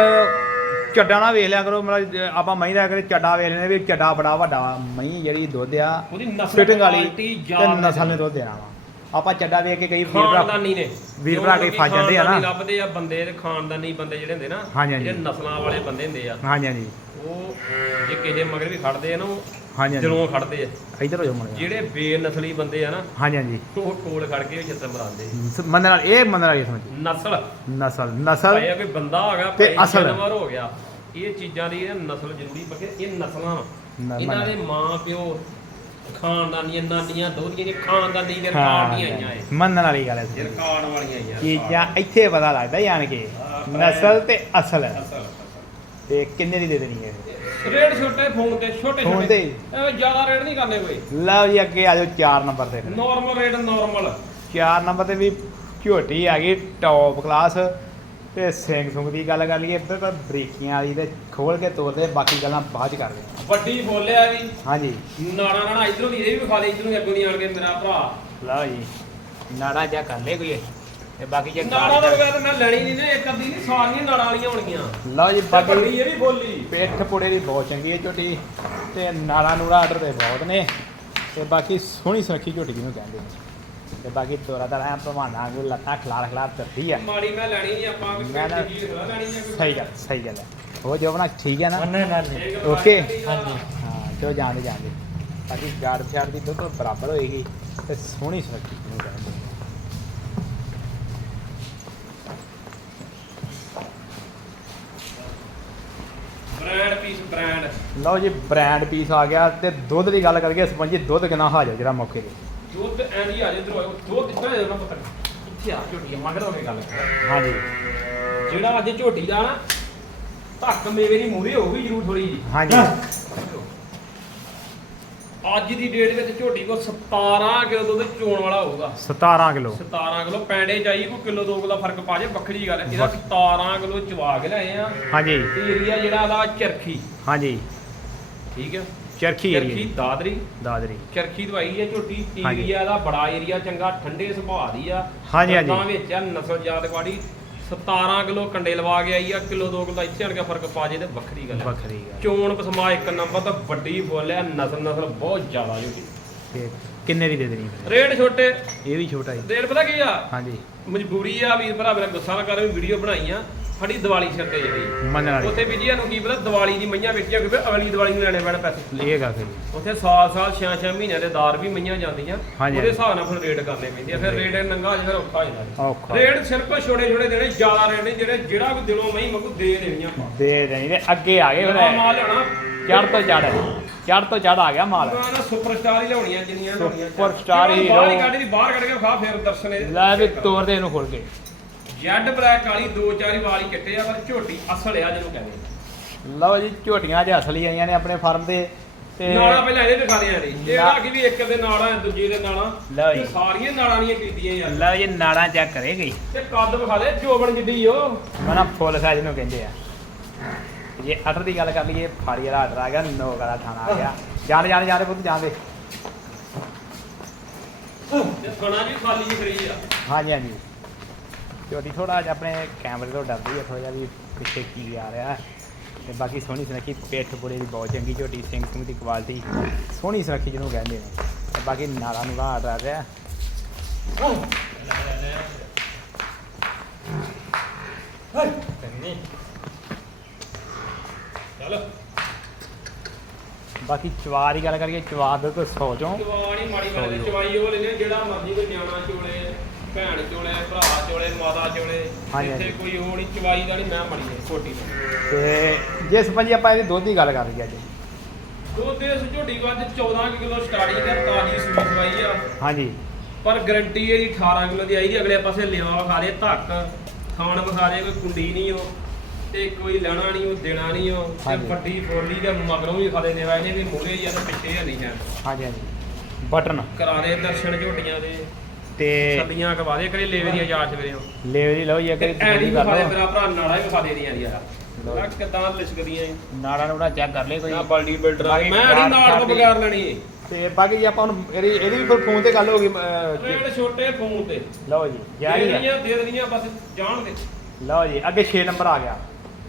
ਚੱਡਾ ਨਾ ਵੇਖ ਲਿਆ ਕਰੋ ਮਤਲਬ ਆਪਾਂ ਮਹੀਂ ਦਾ ਕਰੇ ਚੱਡਾ ਵੇਖ ਲੈਂਦੇ ਵੀ ਚੱਡਾ ਬੜਾ ਵੱਡਾ ਵਾ ਮਹੀਂ ਜਿਹੜੀ ਦੁੱਧ ਆ ਉਹਦੀ ਨਸਲ ਫਿਟਿੰਗ ਵਾਲੀ ਤੇ ਜਾਤ ਨਸਲ ਨੇ ਦੁੱਧ ਦੇਣਾ ਵਾ। ਆਪਾਂ ਚੱਡਾ ਵੇਖ ਕੇ ਕਈ ਵੀਰ ਭਰਾ ਖਾਨਦਾਨੀ ਨੇ। ਵੀਰ ਭਰਾ ਕਈ ਫਸ ਜਾਂਦੇ ਆ ਨਾ। ਖਾਨਦਾਨੀ ਲੱਭਦੇ ਆ ਬੰਦੇ ਤੇ ਖਾਨਦਾਨੀ ਬੰਦੇ ਜਿਹੜੇ ਹੁੰਦੇ ਨਾ ਹਾਂਜੀ, ਹਾਂਜੀ। ਜਿਹੜੇ ਨਸਲਾਂ ਵਾਲੇ ਬੰਦੇ ਹੁੰਦੇ ਆ। ਹਾਂਜੀ ਹਾਂਜੀ। ਉਹ ਜੇ ਕਿਸੇ ਮਗਰ ਵੀ ਖੜਦੇ ਆ ਨਾ ਉਹ ਹਾਂਜੀ ਹਾਂਜੀ। ਖੜਦੇ ਆ। ਇੱਧਰ ਹੋ ਜਾਓ ਮੁੰਡੇ ਜਿਹੜੇ ਬੇਨਸਲੀ ਬੰਦੇ ਆ ਨਾ ਹਾਂਜੀ ਹਾਂਜੀ। ਉਹ ਕੋਲ ਖੜ ਕੇ ਜਿੱਤ ਮਰਾਉਂਦੇ ਮੰਨਣ ਨਾਲ ਇਹ ਮੰਨਣ ਵਾਲੀ ਸਮਝ। ਨਸਲ। ਨਸਲ ਨਸਲ। ਭਾਈ ਕੋਈ ਬੰਦਾ ਹੋ ਗਿਆ ਤੇ ਭਾਈ ਅਸਲ। ਜਾਨਵਰ ਹੋ ਗਿਆ। ਇਹ ਚੀਜ਼ਾਂ ਦੀ ਇਹ ਨਸਲ ਜ਼ਰੂਰੀ ਬਕੇ ਇਹ ਨਸਲਾਂ ਵਾਂ। ਇਹਨਾਂ ਦੇ ਮਾਂ ਪਿਓ ਖਾਨਦਾਨੀਆਂ ਨਾਨੀਆਂ ਦੋਹਰੀਆਂ ਨੇ ਖਾਨਦਾਨੀ ਦੇ ਰਿਕਾਰਡ ਨਹੀਂ ਆਈਆਂ ਇਹ। ਮੰਨਣ ਵਾਲੀ ਗੱਲ ਹੈ ਇਹ ਰਿਕਾਰਡ ਵਾਲੀਆਂ ਆਈਆਂ ਚੀਜ਼ਾਂ ਇੱਥੇ ਪਤਾ ਲੱਗਦਾ ਕੇ ਨਸਲ ਤੇ ਅਸਲ ਅਸਲ। ਤੇ ਕਿੰਨੇ ਦੀ ਦੇ ਦੇਣੀ ਹੈ? ਰੇਟ ਛੋਟੇ ਫੋਨ ਤੇ ਛੋਟੇ ਛੋਟੇ? ਐਵੇਂ ਜ਼ਿਆਦਾ ਰੇਟ ਨਹੀਂ ਕਰਨੇ ਕੋਈ। ਲਓ ਜੀ ਅੱਗੇ ਆ ਜਾਓ 4 ਨੰਬਰ ਤੇ। ਨਾਰਮਲ ਰੇਟ ਨਾਰਮਲ 4 ਨੰਬਰ ਤੇ ਵੀ ਝੋਟੀ ਆ ਗਈ ਟੌਪ ਕਲਾਸ ਤੇ ਸਿੰਘ ਸੁੰਗ ਦੀ ਗੱਲ ਕਰ ਲਈਏ ਬਿਲਕੁਲ ਬਰੀਕੀਆਂ ਵਾਲੀ ਤੇ ਖੋਲ ਕੇ ਤੋਰਦੇ ਬਾਕੀ ਗੱਲਾਂ ਬਾਅਦ ਚ ਕਰਦੇ ਹਾਂ ਵੱਡੀ ਬੋਲਿਆ ਵੀ। ਹਾਂਜੀ। ਨਾਣਾ ਨਾਣਾ ਇਧਰੋਂ ਦੀ ਇਹ ਵੀ ਵਿਖਾ ਦੇ ਇਧਰੋਂ ਅੱਗੋਂ ਦੀ ਆਣ ਕੇ ਮੇਰਾ ਭਰਾ। ਲਓ ਜੀ ਨਾੜਾ ਜਾ ਕਰ ਲੈ ਕੋਈ ਤੇ ਬਾਕੀ ਜੇ ਨਾੜਾ ਦਾ ਬਗੈਰ ਮੈਂ ਲੈਣੀ ਨਹੀਂ ਨਾ ਇੱਕ ਅੱਧੀ ਨਹੀਂ ਸਾਰੀਆਂ ਨਾੜਾਂ ਵਾਲੀਆਂ ਹੋਣਗੀਆਂ। ਲਓ ਜੀ ਤੇ ਬਾਕੀ ਵੱਡੀ ਇਹ ਵੀ ਬੋਲੀ। ਪੇਠ ਪੁੜੇ ਦੀ ਬਹੁਤ ਚੰਗੀ ਹੈ ਝੋਟੀ ਤੇ ਨਾੜਾ ਨੂੜਾ ਆਰਡਰ ਤੇ ਬਹੁਤ ਨੇ ਤੇ ਬਾਕੀ ਸੋਹਣੀ ਸੁਰੱਖੀ ਝੋਟੀ ਜਿਹਨੂੰ ਕਹਿੰਦੇ ਨੇ। ਤੇ ਬਾਕੀ ਤੋਰਾ ਦਾ ਐ ਭਵਾਨਾ ਕੋਈ ਲੱਤਾਂ ਖਲਾਰ ਖਲਾਰ ਕਰਦੀ ਹੈ ਮਾੜੀ ਮੈਂ ਲੈਣੀ ਨਹੀਂ ਆਪਾਂ ਵੀ ਮੈਂ ਨਾ- ਚੀਜ਼ ਥੋੜ੍ਹਾ ਲੈਣੀ ਹੈ ਕੋਈ ਸਹੀ ਗੱਲ ਸਹੀ ਗੱਲ ਹੈ ਉਹ ਜੋ ਬਣਾ ਠੀਕ ਹੈ ਨਾ? ਨਾਲ ਨਹੀਂ। ਓਕੇ। ਬਾਕੀ ਹਾਂਜੀ। ਹਾਂ ਚਲੋ ਜਾਣਦੇ ਜਾਣਦੇ। ਬਾਕੀ ਗਾਰਡ ਛਾੜ ਦੀ ਬਿਲਕੁਲ ਬਰਾਬਰ ਹੋਏਗੀ ਤੇ ਸੋਹਣੀ ਸੁਰੱਖੀ ਜਿਹਨੂੰ ਕਹਿੰਦੇ ਨੇ ਬ੍ਰਾਂਡ ਲਓ ਜੀ ਬ੍ਰਾਂਡ ਪੀਸ ਆ ਗਿਆ ਤੇ ਦੁੱਧ ਦੀ ਗੱਲ ਕਰੀਏ ਸਪੰਜੀ ਦੁੱਧ ਕਿੰਨਾ ਹਾਜ਼ਰ ਜਿਹੜਾ ਮੌਕੇ ਤੇ? ਦੁੱਧ ਐਂਦੀ ਆ ਜੇ ਆਓ ਦੁੱਧ ਇੱਧਰ ਆ ਨਾ ਪਤਾ ਇੱਥੇ ਆ ਝੋਟੀ ਮਗਰ ਹੋਵੇ ਗੱਲ ਹਾਂਜੀ। ਜਿਹੜਾ ਅੱਜ ਝੋਟੀ ਦਾ ਨਾ ਧੱਕ ਮੇਵੇ ਦੀ ਮੂਰੇ ਹੋਊਗੀ ਜ਼ਰੂਰ ਥੋੜੀ ਜੀ ਹਾਂਜੀ। ਅੱਜ ਦੀ ਡੇਟ ਵਿੱਚ ਝੋਟੀ ਕੋ 17 ਕਿਲੋ ਦੁੱਧ ਚੋਣ ਵਾਲਾ ਹੋਊਗਾ। 17 ਕਿਲੋ। 17 ਕਿਲੋ ਪੈਂਡੇ ਚਾਹੀਏ ਕੋ ਕਿਲੋ 2 ਕਿਲੋ ਫ਼ਰਕ ਪਾ ਜੇ ਵੱਖਰੀ ਗੱਲ ਹੈ। ਇਹਦਾ 17 ਕਿਲੋ ਚਵਾ ਕੇ ਲਏ ਆ। ਹਾਂਜੀ। ਏਰੀਆ ਜਿਹੜਾ ਦਾ ਚਰਖੀ। ਹਾਂਜੀ। ਠੀਕ ਹੈ। ਚਰਖੀ ਚਰਖੀ ਏਰੀਆ ਦਾਦਰੀ। ਦਾਦਰੀ। ਚਰਖੀ ਦਵਾਈ ਹੈ ਝੋਟੀ। ਏਰੀਆ ਦਾ ਬੜਾ ਏਰੀਆ ਚੰਗਾ ਠੰਡੇ ਸੁਭਾਅ ਦੀ ਆ। ਹਾਂਜੀ, ਹਾਂਜੀ। ਵਿੱਚ ਆ ਨਸਲ ਜਾਤਵਾੜੀ 17 ਕਿਲੋ ਕੰਡੇ ਲਵਾ ਕੇ ਆਈ ਆ ਕਿਲੋ 2 ਕਿਲੋ ਇੱਥੇ ਆਣ ਕੇ ਫ਼ਰਕ ਪਾ ਜੇ ਤੇ ਵੱਖਰੀ ਗੱਲ ਹੈ ਵੱਖਰੀ ਗੱਲ ਚੋਣ ਪਸਮਾ ਇੱਕ ਨੰਬਰ ਤਾਂ ਵੱਡੀ ਫੁੱਲ ਆ ਨਸਲ ਨਸਲ ਬਹੁਤ ਜ਼ਿਆਦਾ ਝੋਟੀ ਤੇ ਕਿੰਨੇ ਦੀ ਦੇ ਦੇਣੀ ਫਿਰ? ਰੇਟ ਛੋਟੇ। ਇਹ ਵੀ ਛੋਟਾ ਹੀ ਦੇਰ ਪਤਾ ਕੀ ਆ? ਹਾਂਜੀ। ਮਜਬੂਰੀ ਆ ਵੀਰ ਭਰਾ ਮੇਰਾ ਗੁੱਸਾ ਨਾ ਕਰ ਵੀ ਵੀਡੀਓ ਬਣਾਈ ਆ। ਸਾਡੀ ਦੀਵਾਲੀ ਸਿਰ ਤੇ ਜਿਹੜੀ। ਮੰਨਣ ਵਾਲੀ। ਉੱਥੇ ਵੀ ਜੀ ਨੂੰ ਕੀ ਪਤਾ ਦੀਵਾਲੀ ਦੀ ਮਈਆਂ ਵੇਚੀਆਂ ਕਿਉਂਕਿ ਅਗਲੀ ਦੀਵਾਲੀ ਨੂੰ ਲੈਣੇ ਪੈਣ ਪੈਸੇ। ਇਹ ਗੱਲ ਸਹੀ। ਉੱਥੇ ਸਾਲ ਸਾਲ 6-6 ਮਹੀਨਿਆਂ ਦੇ ਦਾਰ ਵੀ ਮਈਆਂ ਜਾਂਦੀਆਂ। ਹਾਂਜੀ, ਉਹਦੇ। ਹਿਸਾਬ ਨਾਲ ਫਿਰ ਰੇਟ ਕਰਨੇ ਪੈਂਦੇ ਆ। ਫਿਰ ਰੇਟ। ਨੰਗਾ ਜਿਹੜਾ ਔਖਾ ਹੋ ਜਾਂਦਾ ਔਖਾ। ਰੇਟ ਸਿਰਫ ਛੋਟੇ ਛੋਟੇ ਦੇਣੇ ਜ਼ਿਆਦਾ ਰੇਟ ਨਹੀਂ ਜਿਹੜੇ ਜਿਹੜਾ ਵੀ ਦਿਲੋਂ ਮਈ ਮਗੂ ਦੇ ਦੇਣੀਆਂ ਆਪਾਂ। ਦੇ ਦੇਣੀ ਤੇ ਅੱਗੇ ਆ ਗਏ ਨਵਾਂ ਮਾਲ ਲੈਣਾ ਚੜ ਤੋਂ ਚੜ ਚੜ ਤੋਂ ਚੜ ਆ ਗਿਆ ਮਾਲ। ਮੈਂ ਨਾ ਸੁਪਰ ਸਟਾਰ ਹੀ ਲਿਆਉਣੀਆਂ ਜਿੰਨੀਆਂ ਲਿਆਉਣੀਆਂ। ਸਟਾਰ ਹੀ ਬਾਹਰ ਹੀ ਲਿਆਓ। ਕੱਢ ਦੀ ਬਾਹਰ ਕੱਢ ਕੇ ਖਾ ਫਿਰ ਦਰਸ਼ਨ ਇਹਦੇ। ਲੈ ਵੀ ਤੋਰ ਦੇ ਇਹਨੂੰ ਖੋਲ ਕੇ। ਜੈਡ ਬਲੈਕ ਵਾਲੀ ਦੋ ਚਾਰ ਹੀ ਵਾਲੀ ਕੱਟੇ ਆ ਪਰ ਝੋਟੀ ਅਸਲ ਆ ਜਿਹਨੂੰ ਕਹਿੰਦੇ ਲਓ ਜੀ ਝੋਟੀਆਂ ਅੱਜ ਅਸਲੀ ਆਈਆਂ ਨੇ ਆਪਣੇ ਫਾਰਮ ਤੇ ਤੇ ਨਾਲਾਂ ਪਹਿਲਾਂ ਇਹਦੇ ਦਿਖਾ ਦਿਆਂ ਨੇ ਜਿਹੜਾ ਕਿ ਵੀ ਇੱਕ ਦੇ ਨਾਲਾਂ ਦੂਜੇ ਦੇ ਨਾਲਾਂ। ਲਓ ਜੀ। ਇਹ ਸਾਰੀਆਂ ਨਾਲਾਂ ਨਹੀਂ ਕੀਤੀਆਂ ਯਾਰ। ਲਓ ਜੀ ਨਾੜਾਂ ਚੈੱਕ ਕਰੇ ਗਈ ਤੇ ਕੱਦ ਵਿਖਾ ਦੇ ਜੋਬਣ ਜਿੱਡੀ ਉਹ ਮਨਾ ਫੁੱਲ ਸਾਈਜ਼ ਨੂੰ ਕਹਿੰਦੇ ਆ। ਜੇ ਆਰਡਰ ਦੀ ਗੱਲ ਕਰ ਲਈਏ ਫਾੜੀ ਵਾਲਾ ਆਰਡਰ ਆ ਗਿਆ ਨੋ ਵਾਲਾ ਥਾਣਾ ਆ ਗਿਆ। ਜਾਣ ਜਾਣ ਜਾਣ ਪੁੱਤ ਜਾਣ ਦੇ। ਤੇ ਥਣਾ ਵੀ ਖਾਲੀ ਜਿਹੀ ਕਰੀ ਆ। ਹਾਂਜੀ ਹਾਂਜੀ। ਝੋਟੀ ਥੋੜਾ ਜਿਹਾ ਆਪਣੇ ਕੈਮਰੇ ਤੋਂ ਡਰਦੀ ਹੈ ਥੋੜਾ ਜਿਹਾ ਵੀ ਪਿੱਛੇ ਕੀ ਆ ਰਿਹਾ। ਤੇ ਬਾਕੀ ਸੋਹਣੀ ਸੁਨੱਖੀ ਪਿੱਠ ਬੁੜੇ ਦੀ ਬਹੁਤ ਚੰਗੀ ਝੋਟੀ ਸਿੰਘ ਸਿੰਘ ਦੀ ਕੁਆਲਿਟੀ ਸੋਹਣੀ ਸੁਨੱਖੀ ਜਿਹਨੂੰ ਕਹਿੰਦੇ ਨੇ। ਤੇ ਬਾਕੀ ਨਾਲਾ ਨੂੰ ਆ ਰਿਹਾ। ਚੱਲ। ਬਾਕੀ ਚਵਾ ਦੀ ਗੱਲ ਕਰੀਏ ਚਵਾ ਬਿਲਕੁਲ ਸੌ ਚੋਂ ਚਵਾਣੀ ਮਾੜੀ ਵਾਲੇ ਚਵਾਈ ਉਹ ਲੈਨੇ ਜਿਹੜਾ ਮਰਜ਼ੀ ਕੋਈ ਨਿਆਣਾ ਚੋਲੇ ਭੈਣ ਚੋਲੇ ਚੋਲੇ ਮਾਤਾ ਚੋਲੇ ਹਾਂਜੀ, ਇੱਥੇ ਹਾਂਜੀ। ਕੋਈ ਉਹ ਨਹੀਂ ਚਵਾਈ ਦਾ ਨਹੀਂ ਮੈਂ ਮੜੀ ਹੈ ਛੋਟੀ ਤੋਂ। ਤੇ ਜੇ ਸਪੰਜੀ ਆਪਾਂ ਇਹਦੀ ਦੁੱਧ ਦੀ ਗੱਲ ਕਰ ਲਈਏ ਅੱਜ। ਦੋ ਦੇ ਇਸ ਝੋਟੀ ਕੋ ਅੱਜ 14 ਕਿਲੋ ਸਟਾਰਟਿੰਗ ਦਾ ਤਾਜੀ ਸੂਈ ਸਵਾਈ ਆ। ਹਾਂਜੀ। ਪਰ ਗਰੰਟੀ ਇਹਦੀ 18 ਕਿਲੋ ਦੀ ਆਈ ਦੀ ਅਗਲੇ ਪਾਸੇ ਲਿਵਾ ਵਿਖਾ ਦੇ ਧੱਕ। ਖਾਣ ਵਿਖਾ ਦੇ ਕੋਈ ਕੁੰਡੀ ਨਹੀਂ ਉਹ। ਤੇ ਕੋਈ ਲੈਣਾ ਨਹੀਂ ਉਹ ਦੇਣਾ ਨਹੀਂ ਉਹ। ਤੇ ਹਾਂਜੀ। ਵੱਡੀ ਫੋਲੀ ਦੇ ਮਗਰੋਂ ਵੀ ਖਾ ਦੇ ਦੇਵਾ ਇਹਨੇ ਵੀ ਮੂਰੇ ਹੀ ਆ ਤੇ ਪਿੱਛੇ ਹੈ ਨਹੀਂ ਹੈ। ਹਾਂਜੀ ਹਾਂਜੀ। ਬਟਨ। ਕਰਾ ਦੇ ਦਰਸ਼ਨ ਝੋਟੀਆਂ ਦੇ। ਤੇ ਸੱਦੀਆਂ ਕਵਾ ਦੇ ਕਰੇ ਲੇਵੇ ਦੀਆਂ ਚਾਰ ਸਵੇਰੇ ਲੇਵ ਦੀ ਲਓ ਜੀ ਕਰ ਵਿਖਾ ਦੇ ਲਓ। ਮੇਰਾ ਭਰਾ ਨਾਲਾ ਹੀ ਵਿਖਾ ਦੇ ਦੀਆਂ ਯਾਰ। ਕਿਦਾਂ ਲਿਸ਼ਕਦੀਆਂ ਏ ਨਾੜਾ ਨੂੜਾ ਚੈੱਕ ਕਰ ਲੈ ਕੋਈ। ਆ ਬਲਡੀ ਬਿਲਡਰ ਮੈਂ ਨਹੀਂ ਨਾਲ ਤੋਂ ਬਗੈਰ ਲੈਣੀ ਏ? ਤੇ ਬਾਕੀ ਆਪਾਂ ਹੁਣ ਇਹਦੀ ਇਹਦੀ ਵੀ ਫਿਰ ਫੋਨ ਤੇ ਗੱਲ ਹੋ ਗਈ ਰੇਟ ਛੋਟੇ ਫੋਨ ਤੇ। ਲਓ ਜੀ ਦੀਆਂ ਦੇ ਦੀਆਂ ਬਸ ਜਾਣ ਦੇ। ਲਓ ਜੀ ਅੱਗੇ 6 ਨੰਬਰ ਆ ਗਿਆ।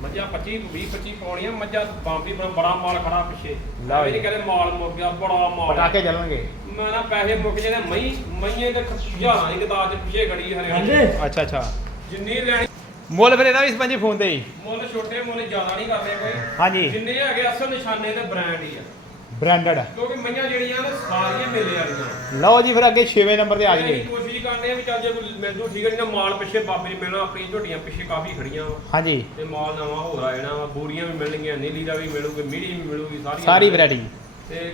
ਮੱਝਾਂ 25 20 25 ਪਾਉਣੀਆਂ ਮੱਝਾਂ ਬਾਂਪੀ ਬਣਾ ਬੜਾ ਮਾਲ ਖੜਾ ਪਿੱਛੇ। ਲਓ ਜੀ। ਨਹੀਂ ਕਹਿੰਦੇ ਮਾਲ ਮੁੱਕ ਗਿਆ ਬੜਾ ਮਾਲ। ਪਟਾਕੇ ਚੱਲਣਗੇ। ਮੈਂ ਨਾ ਪੈਸੇ ਮੁੱਕ ਜਾਂਦੇ ਮਈ ਮਈਏ ਤੇ ਹਜ਼ਾਰਾਂ ਦੀ ਕਿਤਾਬ ਚ ਪਿੱਛੇ ਖੜੀ ਹਰਿਆਣੇ। ਅੱਛਾ ਅੱਛਾ। ਜਿੰਨੀ ਲੈਣੀ ਮੁੱਲ ਫਿਰ ਇਹਦਾ ਵੀ ਸਪੰਜੀ ਫੋਨ ਤੇ ਹੀ। ਮੁੱਲ ਛੋਟੇ ਮੁੱਲ ਜ਼ਿਆਦਾ ਨਹੀਂ ਕਰਦੇ ਕੋਈ। ਹਾਂਜੀ। ਜਿੰਨੇ ਹੈਗੇ ਅਸਲ ਨਿਸ਼ਾਨੇ ਤੇ ਬ੍ਰਾਂਡ ਹੀ ਆ। ਬ੍ਰਾਂਡਡ ਕਿਉਂਕਿ ਮਈਆਂ ਜਿਹੜੀਆਂ ਨੇ ਸਾਰੀਆਂ ਮੇਲੇ ਵਾਲੀਆਂ। ਲਓ ਜੀ ਫਿਰ ਅੱਗੇ 6ਵੇਂ ਨੰਬਰ ਤੇ ਆ ਅਸੀਂ ਗਏ ਕੋਸ਼ਿਸ਼ ਕਰਦੇ ਆ ਵੀ ਚੱਲ ਜੇ ਕੋਈ ਮਿਲ ਜੂ ਠੀਕ ਹੈ ਤਾਂ ਮਾਲ ਪਿੱਛੇ ਬਾਬੇ ਨੇ ਮਿਲਣਾ ਆਪਣੀ ਝੋਟੀਆਂ ਪਿੱਛੇ ਕਾਫੀ ਖੜੀਆਂ ਵਾ। ਹਾਂਜੀ। ਤੇ ਮਾਲ ਨਵਾਂ ਹੋਰ ਆ ਜਾਣਾ ਵਾ ਬੂਰੀਆਂ ਵੀ ਮਿਲਣਗੀਆਂ ਨੀਲੀ ਦਾ ਵੀ ਮਿਲੂਗੀ ਮੀਡੀ ਵੀ ਮਿਲੂਗੀ ਸਾਰੀਆਂ ਸਾਰੀ ਵੈਰਾਈਟੀ ਤੇ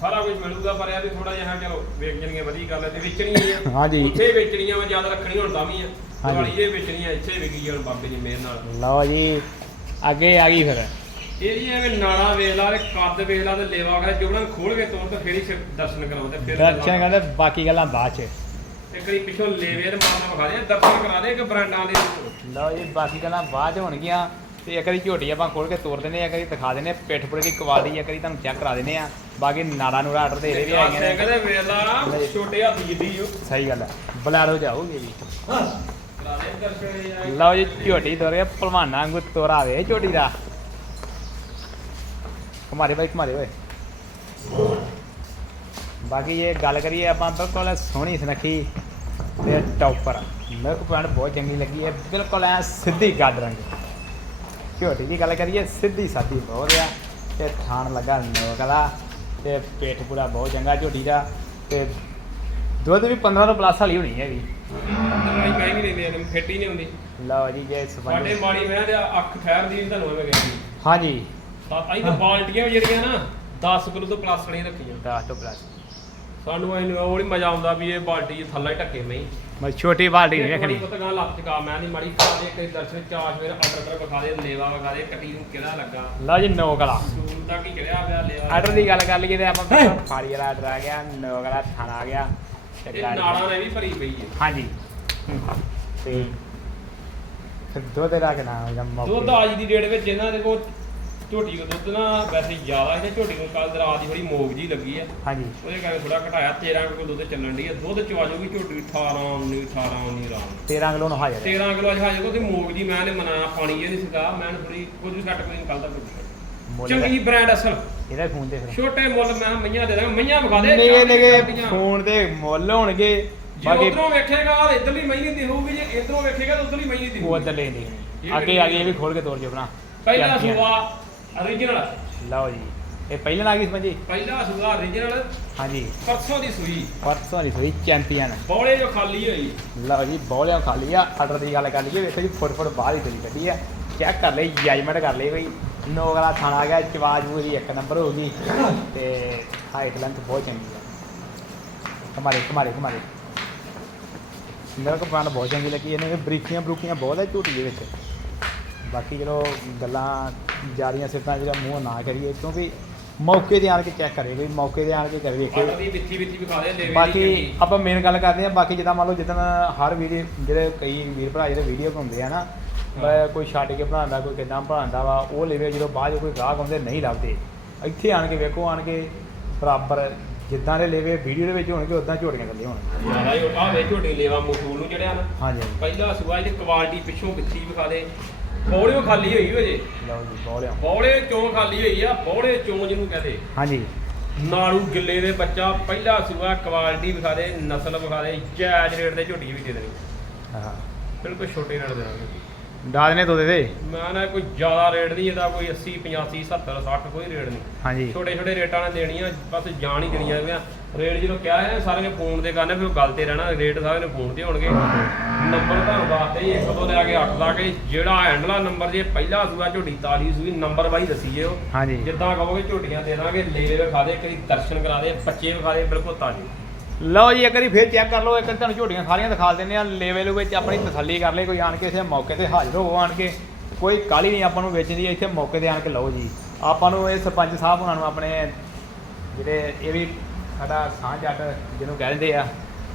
ਸਾਰਾ ਕੁਝ ਮਿਲੂਗਾ ਪਰ ਇਹ ਵੀ ਥੋੜਾ ਜਿਹਾ ਚਲੋ ਵੇਚ ਜਣੀਆਂ ਵਧੀਆ ਗੱਲ ਹੈ ਤੇ ਵੇਚਣੀਆਂ ਆ। ਹਾਂਜੀ। ਉੱਥੇ ਵੇਚਣੀਆਂ ਵਾ ਜ਼ਿਆਦਾ ਰੱਖਣੀ ਹੁਣ ਤਾਂ ਵੀ ਆ। ਹਾਂਜੀ। ਇਹ ਵੇਚਣੀਆਂ ਇੱਥੇ ਵਿਕੀ ਜਾਣ ਬਾਬੇ ਦੀ ਮਿਹਰ ਨਾਲ। ਲਓ ਜੀ ਅੱਗੇ ਆ ਗਈ ਫਿਰ। ਇਹ ਜੀ ਐਵੇਂ ਨਾੜਾ ਵੇਖ ਲਾ ਤੇ ਕੱਦ ਵੇਖ ਲਾ ਤੇ ਲੇਵਾ ਕਰ ਜੋੜਾਂ ਖੋਲ ਕੇ ਤੋਰ ਤੇ ਫੇਰ ਹੀ ਸਿਰ ਦਰਸ਼ਨ ਕਰਾਉਂਦੇ ਫਿਰ ਦਰਸ਼ਨ ਕਰਦੇ ਬਾਕੀ ਗੱਲਾਂ ਬਾਅਦ ਚ। ਇੱਕ ਵਾਰੀ ਪਿੱਛੋਂ ਲੇਵੇ ਤੇ ਮਾਰਨਾ ਵਿਖਾ ਦੇ ਦਰਸ਼ਨ ਕਰਾ ਦੇ ਕਿ ਬ੍ਰਾਂਡਾਂ ਦੇ। ਲਓ ਜੀ ਬਾਕੀ ਗੱਲਾਂ ਬਾਅਦ ਚ ਹੋਣਗੀਆਂ ਤੇ ਇੱਕ ਵਾਰੀ ਝੋਟੀ ਆਪਾਂ ਖੋਲ ਕੇ ਤੋਰ ਦਿੰਦੇ ਆ ਇੱਕ ਵਾਰੀ ਦਿਖਾ ਦਿੰਦੇ ਆ ਪਿੱਠ ਪੁੜੇ ਦੀ ਕੁਆਲਿਟੀ ਇੱਕ ਵਾਰੀ ਤੁਹਾਨੂੰ ਚੈੱਕ ਕਰਾ ਦਿੰਦੇ ਆ ਬਾਕੀ ਨਾੜਾ ਨੂੜਾ ਆਰਡਰ ਦੇ ਇਹਦੇ ਵੀ ਆਈਆਂ ਨੇ। ਕਹਿੰਦੇ ਵੇਖ ਲਾ ਛੋਟੇ ਹੱਥ ਜਿੱਡੀ ਉਹ। ਸਹੀ ਗੱਲ ਹੈ ਬਲੈਰੋ ਜਾਊਗੀ ਜੀ ਦੇ ਲਓ ਜੀ ਝੋਟੀ ਤੋਰੇ ਭਲਵਾਨਾਂ ਵਾਂਗੂ ਤੋਰਾ ਵੇ ਝੋਟੀ ਦਾ। ਕਮਾਰੇ ਬਾਈ ਕਮਾਰੇ ਓਏ। ਬਾਕੀ ਇਹ ਗੱਲ ਕਰੀਏ ਆਪਾਂ ਬਿਲਕੁਲ ਸੋਹਣੀ ਸੁਨੱਖੀ ਤੇ ਟੌਪਰ। ਮਿਲਕ ਪੁਆਇੰਟ ਬਹੁਤ ਚੰਗੀ ਲੱਗੀ ਹੈ ਬਿਲਕੁਲ ਐ ਸਿੱਧੀ ਗੱਡ ਰੰਗ। ਝੋਟੀ ਦੀ ਗੱਲ ਕਰੀਏ ਸਿੱਧੀ ਸਾਦੀ ਬਹੁਤ ਆ ਤੇ ਥਾਣ ਲੱਗਾ ਨੋਕਲਾ ਤੇ ਪੇਟ ਪੂਰਾ ਬਹੁਤ ਚੰਗਾ ਝੋਟੀ ਦਾ ਤੇ ਦੁੱਧ ਵੀ 15 ਤੋਂ ਪਲੱਸ ਵਾਲੀ ਹੋਣੀ ਦਵਾਈ ਮੈਂ ਵੀ ਲੈਂਦੇ ਫਿੱਟ ਹੀ ਨਹੀਂ ਹੁੰਦੀ। ਲਓ ਜੀ ਜੇ ਸਾਡੇ ਸਪੰਜ ਮਾੜੀ ਮੈਂ ਤੇ ਅੱਖ ਠਹਿਰਦੀ ਨਹੀਂ ਤੁਹਾਨੂੰ ਕਹਿੰਦੀ। ਹਾਂਜੀ। ਤਾਂ ਆਈ ਤਾਂ ਬਾਲਟੀਆਂ ਵੀ ਜਿਹੜੀਆਂ ਨਾ 10 ਕਿਲੋ ਤੋਂ ਪਲੱਸ ਨਹੀਂ ਰੱਖੀਆਂ। 10 ਤੋਂ ਪਲੱਸ ਸਾਨੂੰ ਇਹਨੂੰ ਉਹ ਨਹੀਂ ਮਜ਼ਾ ਆਉਂਦਾ ਵੀ ਇਹ ਬਾਲਟੀ ਥੱਲੇ ਢੱਕੇ ਮਈ ਮੈਂ ਛੋਟੀ ਬਾਲਟੀ ਨਹੀਂ ਰੱਖਣੀ। ਪਤਾ ਗਾ ਲੱਤ ਚਕਾ ਮੈਂ ਨਹੀਂ ਮਾੜੀ ਖਾ ਦੇ ਕਈ ਦਰਸ਼ਨ ਚਾਸ਼ ਮੇਰਾ ਆਰਡਰ ਕਰ ਵਿਖਾ ਦੇ ਲੇਵਾ ਵਿਖਾ ਦੇ ਕੱਟੀ ਨੂੰ ਕਿਹੜਾ ਲੱਗਾ। ਲਓ ਜੀ ਨੋ ਗਲਾ। ਸੂਨ ਤੱਕ ਹੀ ਚੜਿਆ ਪਿਆ ਲੇਵਾ। ਆਰਡਰ ਦੀ ਗੱਲ ਕਰ ਲਈਏ ਤੇ ਆਪਾਂ ਫਾੜੀ ਵਾਲਾ ਆਰਡਰ ਆ ਗਿਆ ਨੋ ਗਲਾ ਥਾਣਾ ਆ ਗਿਆ। ਇਹ ਨਾੜਾਂ ਨੇ ਵੀ ਭਰੀ ਪਈ ਹੈ। ਹਾਂਜੀ। ਤੇ ਫਿਰ ਦੁੱਧ ਦਾ ਕਿਨਾ ਦੁੱਧ ਅੱਜ ਦੀ ਡੇਟ ਵਿੱਚ ਇਹਨਾਂ ਦੇ ਕੋਲ ਝੋਟੀ ਦਾ ਦੁੱਧ ਨਾ ਵੈਸੇ ਜ਼ਿਆਦਾ ਹੈ ਝੋਟੀ ਨੂੰ ਕੱਲ ਰਾਤ ਦੀ ਥੋੜੀ ਮੋਗ ਜੀ ਲੱਗੀ ਆ। ਹਾਂਜੀ। ਉਹਦੇ ਕਰਕੇ ਥੋੜਾ ਘਟਾਇਆ 13 ਕਿਲੋ ਦੁੱਧ ਚੱਲਣ ਦੀ ਹੈ ਦੁੱਧ ਚਵਾ ਜੂਗੀ ਝੋਟੀ 18 19 18 19 ਰਾਮ 13 ਕਿਲੋ ਨੂੰ ਹਾਜ਼ਰ ਹੈ 13 ਕਿਲੋ ਅੱਜ ਹਾਜੇ ਕੋਲ ਮੋਗ ਜੀ ਮੈਂ ਨੇ ਮਨਾਇਆ ਪਾਣੀ ਇਹ ਨਹੀਂ ਸੀਗਾ। ਮੈਂ ਥੋੜੀ ਕੁਝ ਵੀ ਘੱਟ ਕੋਈ ਕੱਲ ਦਾ ਕੁਝ ਮੁੱਲ ਦਾ- ਚੰਗੀ ਬ੍ਰਾਂਡ ਅਸਲ। ਇਹਦਾ ਫੋਨ ਤੇ ਫਿਰ। ਛੋਟੇ ਮੁੱਲ ਮੈਂ ਮਈਆਂ ਦੇ ਦਾਂਗਾ। ਮਈਆਂ ਵਿਖਾ ਦੇ। ਨਿਗੇ ਨਿਗੇ। ਫੋਨ ਤੇ ਮੁੱਲ ਹੋਣਗੇ। ਜੇ ਬਾਕੀ ਉਧਰੋਂ ਵੇਖੇਗਾ ਆ ਇਧਰਲੀ ਮਈ ਨਹੀਂ ਦਿਖੂਗੀ। ਜੇ ਇਧਰੋਂ ਵੇਖੇਗਾ ਤਾਂ ਉਧਰਲੀ ਮਈ ਨਹੀਂ ਉਹ ਦਿਖੂਗੀ। ਉਧਰ ਲੈ ਦੇ ਅੱਗੇ ਆ ਗਈ ਇਹ ਵੀ ਖੋਲ ਕੇ ਤੋੜ ਜੋ ਬਣਾ ਪਹਿਲਾ। ਸੂਆ origignal ਲਓ ਜੀ। ਇਹ ਪਹਿਲਾਂ ਆ ਗਈ ਸਮਝੀ ਪਹਿਲਾ ਸੂਆ origignal ਹਾਂਜੀ। ਪਰਸੋਂ ਦੀ ਸੂਈ। ਪਰਸੋਂ ਵਾਲੀ ਸੋਈ ਚੈਂਪੀਅਨ ਬੌਲੇ ਜੋ ਖਾਲੀ ਹੋਈ। ਲਓ ਜੀ ਬੋਲਿਆ ਖਾਲੀ ਆ। ਆਰਡਰ ਦੀ ਗੱਲ ਕਰ ਲਈਏ ਵੇਖੋ ਜੀ ਫੁੱਟ ਫੁੱਟ ਬਾਹਰ ਹੀ ਤੁਰੀ ਕੱਢੀ ਆ। ਚੈੱਕ ਕਰ ਲਈ ਜਜਮੈਂਟ ਕਰ ਲਈ ਬਈ। ਨੋਗਲਾ ਥਾਣਾ ਗਿਆ ਚਵਾਜ ਪੂਰੀ ਇੱਕ ਨੰਬਰ ਹੋ ਗਈ ਤੇ ਹਾਈਟ ਲੈਂਥ ਬਹੁਤ ਚੰਗੀ ਆ। ਕਮਾਰੇ ਕਮਾਰੇ ਕਮਾਰੇ ਮੇਰੇ ਕੋ ਬ੍ਰਾਂਡ ਬਹੁਤ ਚੰਗੀ ਲੱਗੀ। ਇਹਨੇ ਬਰੀਕੀਆਂ ਬਰੂਕੀਆਂ ਬਹੁਤ ਹੈ ਝੂਟੀ ਦੇ ਵਿੱਚ। ਬਾਕੀ ਚਲੋ ਗੱਲਾਂ ਜਾਰੀਆਂ ਸਿਫਤਾਂ ਜਿਹੜਾ ਮੂੰਹ ਨਾ ਕਰੀਏ ਕਿਉਂਕਿ ਮੌਕੇ ਤੇ ਆਣ ਕੇ ਚੈੱਕ ਕਰੇ ਕੋਈ ਮੌਕੇ ਤੇ ਆਣ ਕੇ ਕਰੇ ਵੇਖੇ ਆਟਾ ਦੀ ਵਿੱਥੀ ਵਿੱਥੀ ਵਿਖਾ ਦੇ ਲੇਵੇ ਬਾਕੀ ਆਪਾਂ ਮੇਨ ਗੱਲ ਕਰਦੇ ਆ ਬਾਕੀ ਜਿੱਦਾਂ ਮੰਨ ਲਓ ਜਿੱਦਾਂ ਹਰ ਵੀਡੀਓ ਜਿਹੜੇ ਕਈ ਵੀਰ ਭਰਾ ਜਿਹੜੇ ਵੀਡੀਓ ਬਣਾਉਂਦੇ ਆ ਨਾ। ਕੋਈ ਛੱਡ ਕੇ ਬਣਾਉਂਦਾ ਕੋਈ ਕਿੱਦਾਂ ਬਣਾਉਂਦਾ ਵਾ ਉਹ ਲੈਵੇ ਜਦੋਂ ਬਾਅਦ ਕੋਈ ਗਾਹਕ ਆਉਂਦੇ ਨਹੀਂ ਲੱਭਦੇ। ਇੱਥੇ ਆਣ ਕੇ ਵੇਖੋ ਆਣ ਕੇ ਬਰਾਬਰ ਜਿੱਦਾਂ ਦੇ ਲੈਵੇ ਵੀਡੀਓ ਦੇ ਵਿੱਚ ਹੋਣਗੇ ਉਦਾਂ ਝੋਟੀਆਂ ਗੱਲੇ ਹੋਣਗੇ ਜ਼ਿਆਦਾ ਹੀ ਆ ਵੇ ਝੋਟੀ ਲੇਵਾ ਮਸੂਲ ਨੂੰ ਚੜਿਆ ਨਾ। ਹਾਂਜੀ। ਹਾਂਜੀ ਪਹਿਲਾ ਸੂਆ ਇਹਦੀ ਕੁਆਲਿਟੀ ਪਿੱਛੋਂ ਵਿੱਥੀ ਵਿਖਾ ਦੇ ਬੌਲੇ ਖਾਲੀ ਹੋਈ ਹੋ ਜੇ ਲਓ ਜੀ ਬੋਲਿਆ ਬੌਲੇ ਚੋਂ ਖਾਲੀ ਹੋਈ ਆ? ਬੌਲੇ ਚੋਂ ਜਿਹਨੂੰ ਕਹਦੇ? ਹਾਂਜੀ। ਨਾੜੂ ਗਿੱਲੇ ਦੇ ਬੱਚਾ ਪਹਿਲਾ ਸੂਆ ਕੁਆਲਿਟੀ ਵਿਖਾ ਦੇ ਨਸਲ ਵਿਖਾ ਦੇ ਜਾਇਜ਼ ਰੇਟ ਦੇ ਝੋਟੀ ਵੀ ਦੇ ਦੇਣੀ। ਹਾਂ। ਬਿਲਕੁਲ ਛੋਟੇ ਰੇਟ ਦੇਵਾਂਗੇ ਦਾਦ ਨੇ ਦੋ ਦੇ? ਦੇ ਮੈਂ ਨਾ ਕੋਈ ਜ਼ਿਆਦਾ ਰੇਟ ਨਹੀਂ ਇਹਦਾ ਕੋਈ 80 85 70 60 ਕੋਈ ਰੇਟ ਨਹੀਂ। ਹਾਂਜੀ। ਛੋਟੇ ਛੋਟੇ ਰੇਟਾਂ ਨਾਲ ਦੇਣੀਆਂ ਬਸ ਜਾਣ ਹੀ ਦੇਣੀਆਂ ਹੈਗੀਆਂ ਰੇਟ ਜਦੋਂ ਕਿਹਾ ਹੈ ਸਾਰੇ ਨੇ ਫੋਨ ਤੇ ਕਰਨਾ ਫਿਰ ਗੱਲ ਤੇ ਰਹਿਣਾ ਰੇਟ ਸਾਰੇ ਨੇ ਫੋਨ ਤੇ ਹੋਣਗੇ। ਨੰਬਰ ਤੁਹਾਨੂੰ ਦੱਸਦੇ ਹੀ ਇੱਕ ਤੋਂ ਲੈ ਕੇ 8 ਤੱਕ। ਜਿਹੜਾ ਹੈਂਡਲਾ ਨੰਬਰ ਜੇ ਪਹਿਲਾ ਸੂਆ ਝੋਟੀ ਤਾਲੀ ਸੂਈ ਨੰਬਰ ਵਾਈ ਦੱਸੀਏ ਉਹ ਹਾਂਜੀ। ਜਿੱਦਾਂ ਕਹੋਗੇ ਝੋਟੀਆਂ ਦੇ ਦਾਂਗੇ ਲੇਵੇ ਵਿਖਾ ਦੇ ਕਦੀ ਦਰਸ਼ਨ ਕਰਾ ਦੇ ਬੱਚੇ ਵਿਖਾ ਦੇ ਬਿਲਕੁਲ ਤਾਜੀ। ਲਓ ਜੀ, ਇੱਕ ਵਾਰੀ ਫੇਰ ਚੈੱਕ ਕਰ ਲਓ, ਇੱਕ ਵਾਰੀ ਤੁਹਾਨੂੰ ਝੋਟੀਆਂ ਸਾਰੀਆਂ ਦਿਖਾ ਦਿੰਦੇ ਆ ਲੈਵਲ ਵਿੱਚ ਆਪਣੀ ਤਸੱਲੀ ਕਰ ਲਈ, ਕੋਈ ਆਣ ਕੇ ਇਸੇ ਮੌਕੇ ਤੇ ਹਾਜ਼ਰ ਹੋਵੋ ਆਣ ਕੇ। ਕੋਈ ਕਾਲੀ ਨਹੀਂ ਆਪਾਂ ਨੂੰ ਵੇਚਣੀ ਇੱਥੇ ਮੌਕੇ ਤੇ ਆਣ ਕੇ ਲਓ ਜੀ। ਆਪਾਂ ਨੂੰ ਇਹ ਸਰਪੰਚ ਸਾਹਿਬ ਉਹਨਾਂ ਨੂੰ ਆਪਣੇ ਜਿਹੜੇ ਇਹ ਵੀ ਸਾਡਾ ਸਾਂਝ ਜੱਟ ਜਿਹਨੂੰ ਕਹਿੰਦੇ ਆ,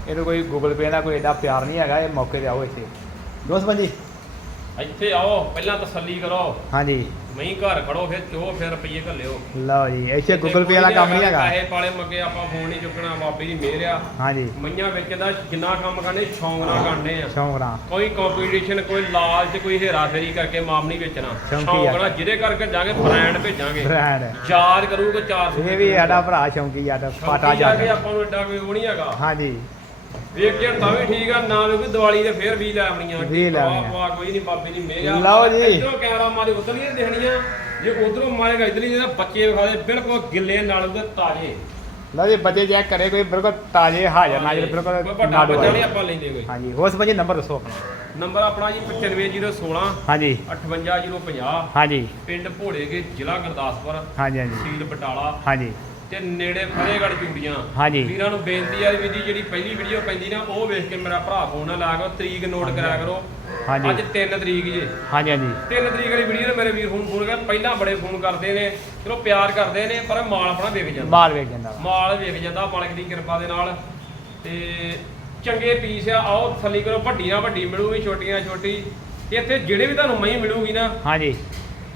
ਇਹਨੂੰ ਕੋਈ ਗੂਗਲ ਪੇ ਦਾ ਕੋਈ ਐਡਾ ਪਿਆਰ ਨਹੀਂ ਹੈਗਾ, ਇਹ ਮੌਕੇ ਤੇ ਆਓ ਇੱਥੇ। ਦੋਸਤ ਜੀ। ਇੱਥੇ ਆਓ ਪਹਿਲਾਂ ਤਸੱਲੀ ਕਰੋ। ਹਾਂਜੀ। ਮਹੀਂ ਘਰ ਖੜੋ ਫਿਰ ਚੋ ਫਿਰ ਰੁਪਈਏ ਘੱਲਿਓ। ਲਓ ਜੀ ਇੱਥੇ ਗੂਗਲ ਪੇ ਵਾਲਾ ਕੰਮ ਨਹੀਂ ਹੈਗਾ ਪੈਸੇ ਪਾਲੇ ਮੰਗੇ ਆਪਾਂ ਫੋਨ ਨਹੀਂ ਚੁੱਕਣਾ ਬਾਬੇ ਦੀ ਮਿਹਰ ਆ ਹਾਂਜੀ। ਮਈਆਂ ਵੇਚਦਾ ਜਿੰਨਾ ਕੰਮ ਕਰਨੇ ਸ਼ੌਂਕ ਨਾਲ ਕਰਨੇ ਆ। ਸ਼ੌਂਕ ਨਾਲ ਕੋਈ ਕੰਪੀਟੀਸ਼ਨ ਕੋਈ ਲਾਲਚ ਕੋਈ ਹੇਰਾਫੇਰੀ ਕਰਕੇ ਮਾਮ ਨਹੀਂ ਵੇਚਣਾ। ਸ਼ੌਂਕੀ ਆ। ਨਾਲ ਜਿਹਦੇ ਕਰਕੇ ਜਾਗੇ ਬ੍ਰਾਂਡ ਭੇਜਾਂਗੇ। ਬ੍ਰਾਂਡ ਯਾਦ ਕਰੂਗਾ ਚਾਰ ਇਹ ਵੀ ਸਾਡਾ ਭਰਾ ਸ਼ੌਂਕੀ ਜੱਟ ਪਾਟਾ ਜਾ ਕੇ। ਆਪਾਂ ਨੂੰ ਏਡਾ ਕੋਈ ਉਹ ਨਹੀਂ ਹੈਗਾ। ਹਾਂਜੀ। ਵੇਖ ਕੇ ਤਾਂ ਵੀ ਠੀਕ ਆ ਨਾ ਵੀ ਦੀਵਾਲੀ ਦੇ ਫੇਰ ਵੀ ਲੈ ਆਉਣੀਆਂ। ਵੀਹ ਲੈ ਆਉਣੀਆਂ। ਪਵਾ ਕੋਈ ਨਹੀਂ ਬਾਬੇ ਦੀ ਮਿਹਰ ਆ। ਲਓ ਜੀ। ਇਧਰੋਂ ਕੈਮਰਾ ਮਾਰੇ ਉਧਰ ਨਹੀਂ ਦੇਖਣੀਆਂ। ਜੇ ਉਧਰੋਂ ਮਾਰੇਗਾ ਇਧਰ ਜਿਹੜਾ ਬੱਚੇ ਵਿਖਾ ਦੇ ਬਿਲਕੁਲ ਗਿੱਲੇ ਨਾਲ ਉਹਦੇ ਤਾਜ਼ੇ। ਲਓ ਜੀ ਬੱਚੇ ਚੈੱਕ ਕਰੇ ਕੋਈ ਬਿਲਕੁਲ ਤਾਜ਼ੇ ਹਾਜ਼ਰ ਨਾਜ਼ਰ ਬਿਲਕੁਲ ਵੱਡਾ ਨਾੜੂ ਬੱਚਾ ਨਹੀਂ ਵਾਲੇ। ਆਪਾਂ ਲੈਂਦੇ ਕੋਈ। ਹਾਂਜੀ ਹੋਰ ਸਮਝੇ ਨੰਬਰ ਦੱਸੋ ਆਪਣਾ। ਨੰਬਰ ਆਪਣਾ ਜੀ 95016 ਹਾਂਜੀ। 58050 ਹਾਂਜੀ। ਪਿੰਡ ਭੋੜੇਗੇ ਜ਼ਿਲ੍ਹਾ ਗੁਰਦਾਸਪੁਰ। ਹਾਂਜੀ ਹਾਂਜੀ। ਤਹਿਸੀਲ ਬਟਾਲਾ। ਹਾਂਜੀ। ਤੇ ਨੇੜੇ ਫਤਿਹਗੜ੍ਹ ਚੂੜੀਆਂ। ਹਾਂਜੀ। ਵੀਰਾਂ ਨੂੰ ਬੇਨਤੀ ਆ ਵੀ ਦੀ ਜਿਹੜੀ ਪਹਿਲੀ ਵੀਡੀਓ ਪੈਂਦੀ ਨਾ ਉਹ ਵੇਖ ਕੇ ਮੇਰਾ ਭਰਾ ਫੋਨ ਨਾ ਲਾ ਕਰੋ ਤਰੀਕ ਨੋਟ ਕਰਿਆ ਕਰੋ। ਹਾਂਜੀ। ਅੱਜ 3 ਤਰੀਕ ਜੇ। ਹਾਂਜੀ ਹਾਂਜੀ। 3 ਤਰੀਕ ਵਾਲੀ ਵੀਡੀਓ ਨੇ ਮੇਰੇ ਵੀਰ ਫੋਨ ਫੋਨ ਕਰ ਪਹਿਲਾਂ ਬੜੇ ਫੋਨ ਕਰਦੇ ਨੇ ਚਲੋ ਪਿਆਰ ਕਰਦੇ ਨੇ ਪਰ ਮਾਲ ਆਪਣਾ ਵਿਕ ਜਾਂਦਾ। ਮਾਲ ਵੇਖ ਜਾਂਦਾ। ਮਾਲ ਵਿਕ ਜਾਂਦਾ ਮਾਲਕ ਦੀ ਕਿਰਪਾ ਦੇ ਨਾਲ। ਤੇ ਚੰਗੇ ਪੀਸ ਆ ਆਓ ਥੱਲੀ ਕਰੋ ਵੱਡੀਆਂ ਵੱਡੀ ਮਿਲੂਗੀ ਛੋਟੀਆਂ ਛੋਟੀ। ਤੇ ਇੱਥੇ ਜਿਹੜੇ ਵੀ ਤੁਹਾਨੂੰ ਮਹੀਂ ਮਿਲੂਗੀ ਨਾ ਹਾਂਜੀ।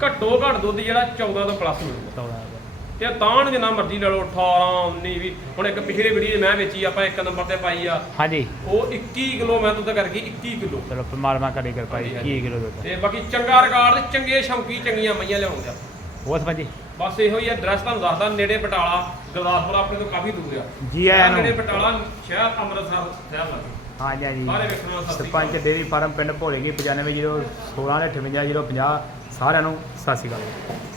ਘੱਟੋ ਘੱਟ ਦੁੱਧ ਜਿਹੜਾ 14 ਤੋਂ ਪਲੱਸ ਮਿਲੂਗਾ। ਤਾਂ ਨੂੰ ਜਿੰਨਾ ਮਰਜ਼ੀ ਲੈ ਲਓ 18 19 ਵੀ ਹੁਣ ਇੱਕ ਪਿਛਲੇ ਵੀਡੀਓ ਮੈਂ ਵੇਚੀ ਆਪਾਂ ਇੱਕ ਨੰਬਰ ਤੇ ਪਾਈ ਆ। ਹਾਂਜੀ। ਉਹ 21 ਕਿਲੋ ਮੈਂ ਦੁੱਧ ਕਰ ਗਈ 21 ਕਿਲੋ। ਚਲੋ ਪਰਮਾਤਮਾ ਕਰੇ ਕਿਰਪਾ ਜੀ ਹਾਂਜੀ, 30 ਕਿਲੋ ਦੁੱਧ। ਤੇ ਬਾਕੀ ਚੰਗਾ ਰਿਕਾਰਡ ਤੇ ਚੰਗੇ ਸ਼ੌਂਕੀ ਚੰਗੀਆਂ ਮਈਆਂ ਲਿਆਉਂਗਾ ਹੋਰ ਸਮਝੀ ਬਸ ਇਹੋ ਹੀ ਐਡਰੈਸ ਤੁਹਾਨੂੰ ਦੱਸਦਾ ਨੇੜੇ ਬਟਾਲਾ ਗੁਰਦਾਸਪੁਰ ਆਪਣੇ ਤੋਂ ਕਾਫੀ ਦੂਰ ਆ। ਜੀ ਆਇਆਂ ਨੂੰ। ਨੇੜੇ ਬਟਾਲਾ ਸ਼ਹਿਰ ਅੰਮ੍ਰਿਤਸਰ ਸ਼ਹਿਰ ਲੱਗੇ ਵਾਲੇ ਸਤਿ ਸ਼੍ਰੀ ਸਰਪੰਚ। ਡੇਰੀ ਫਾਰਮ ਪਿੰਡ ਭੋਲੇਗੀ 95 16 58 050 ਸਾਰਿਆਂ ਨੂੰ ਸਤਿ ਸ਼੍ਰੀ ਅਕਾਲ।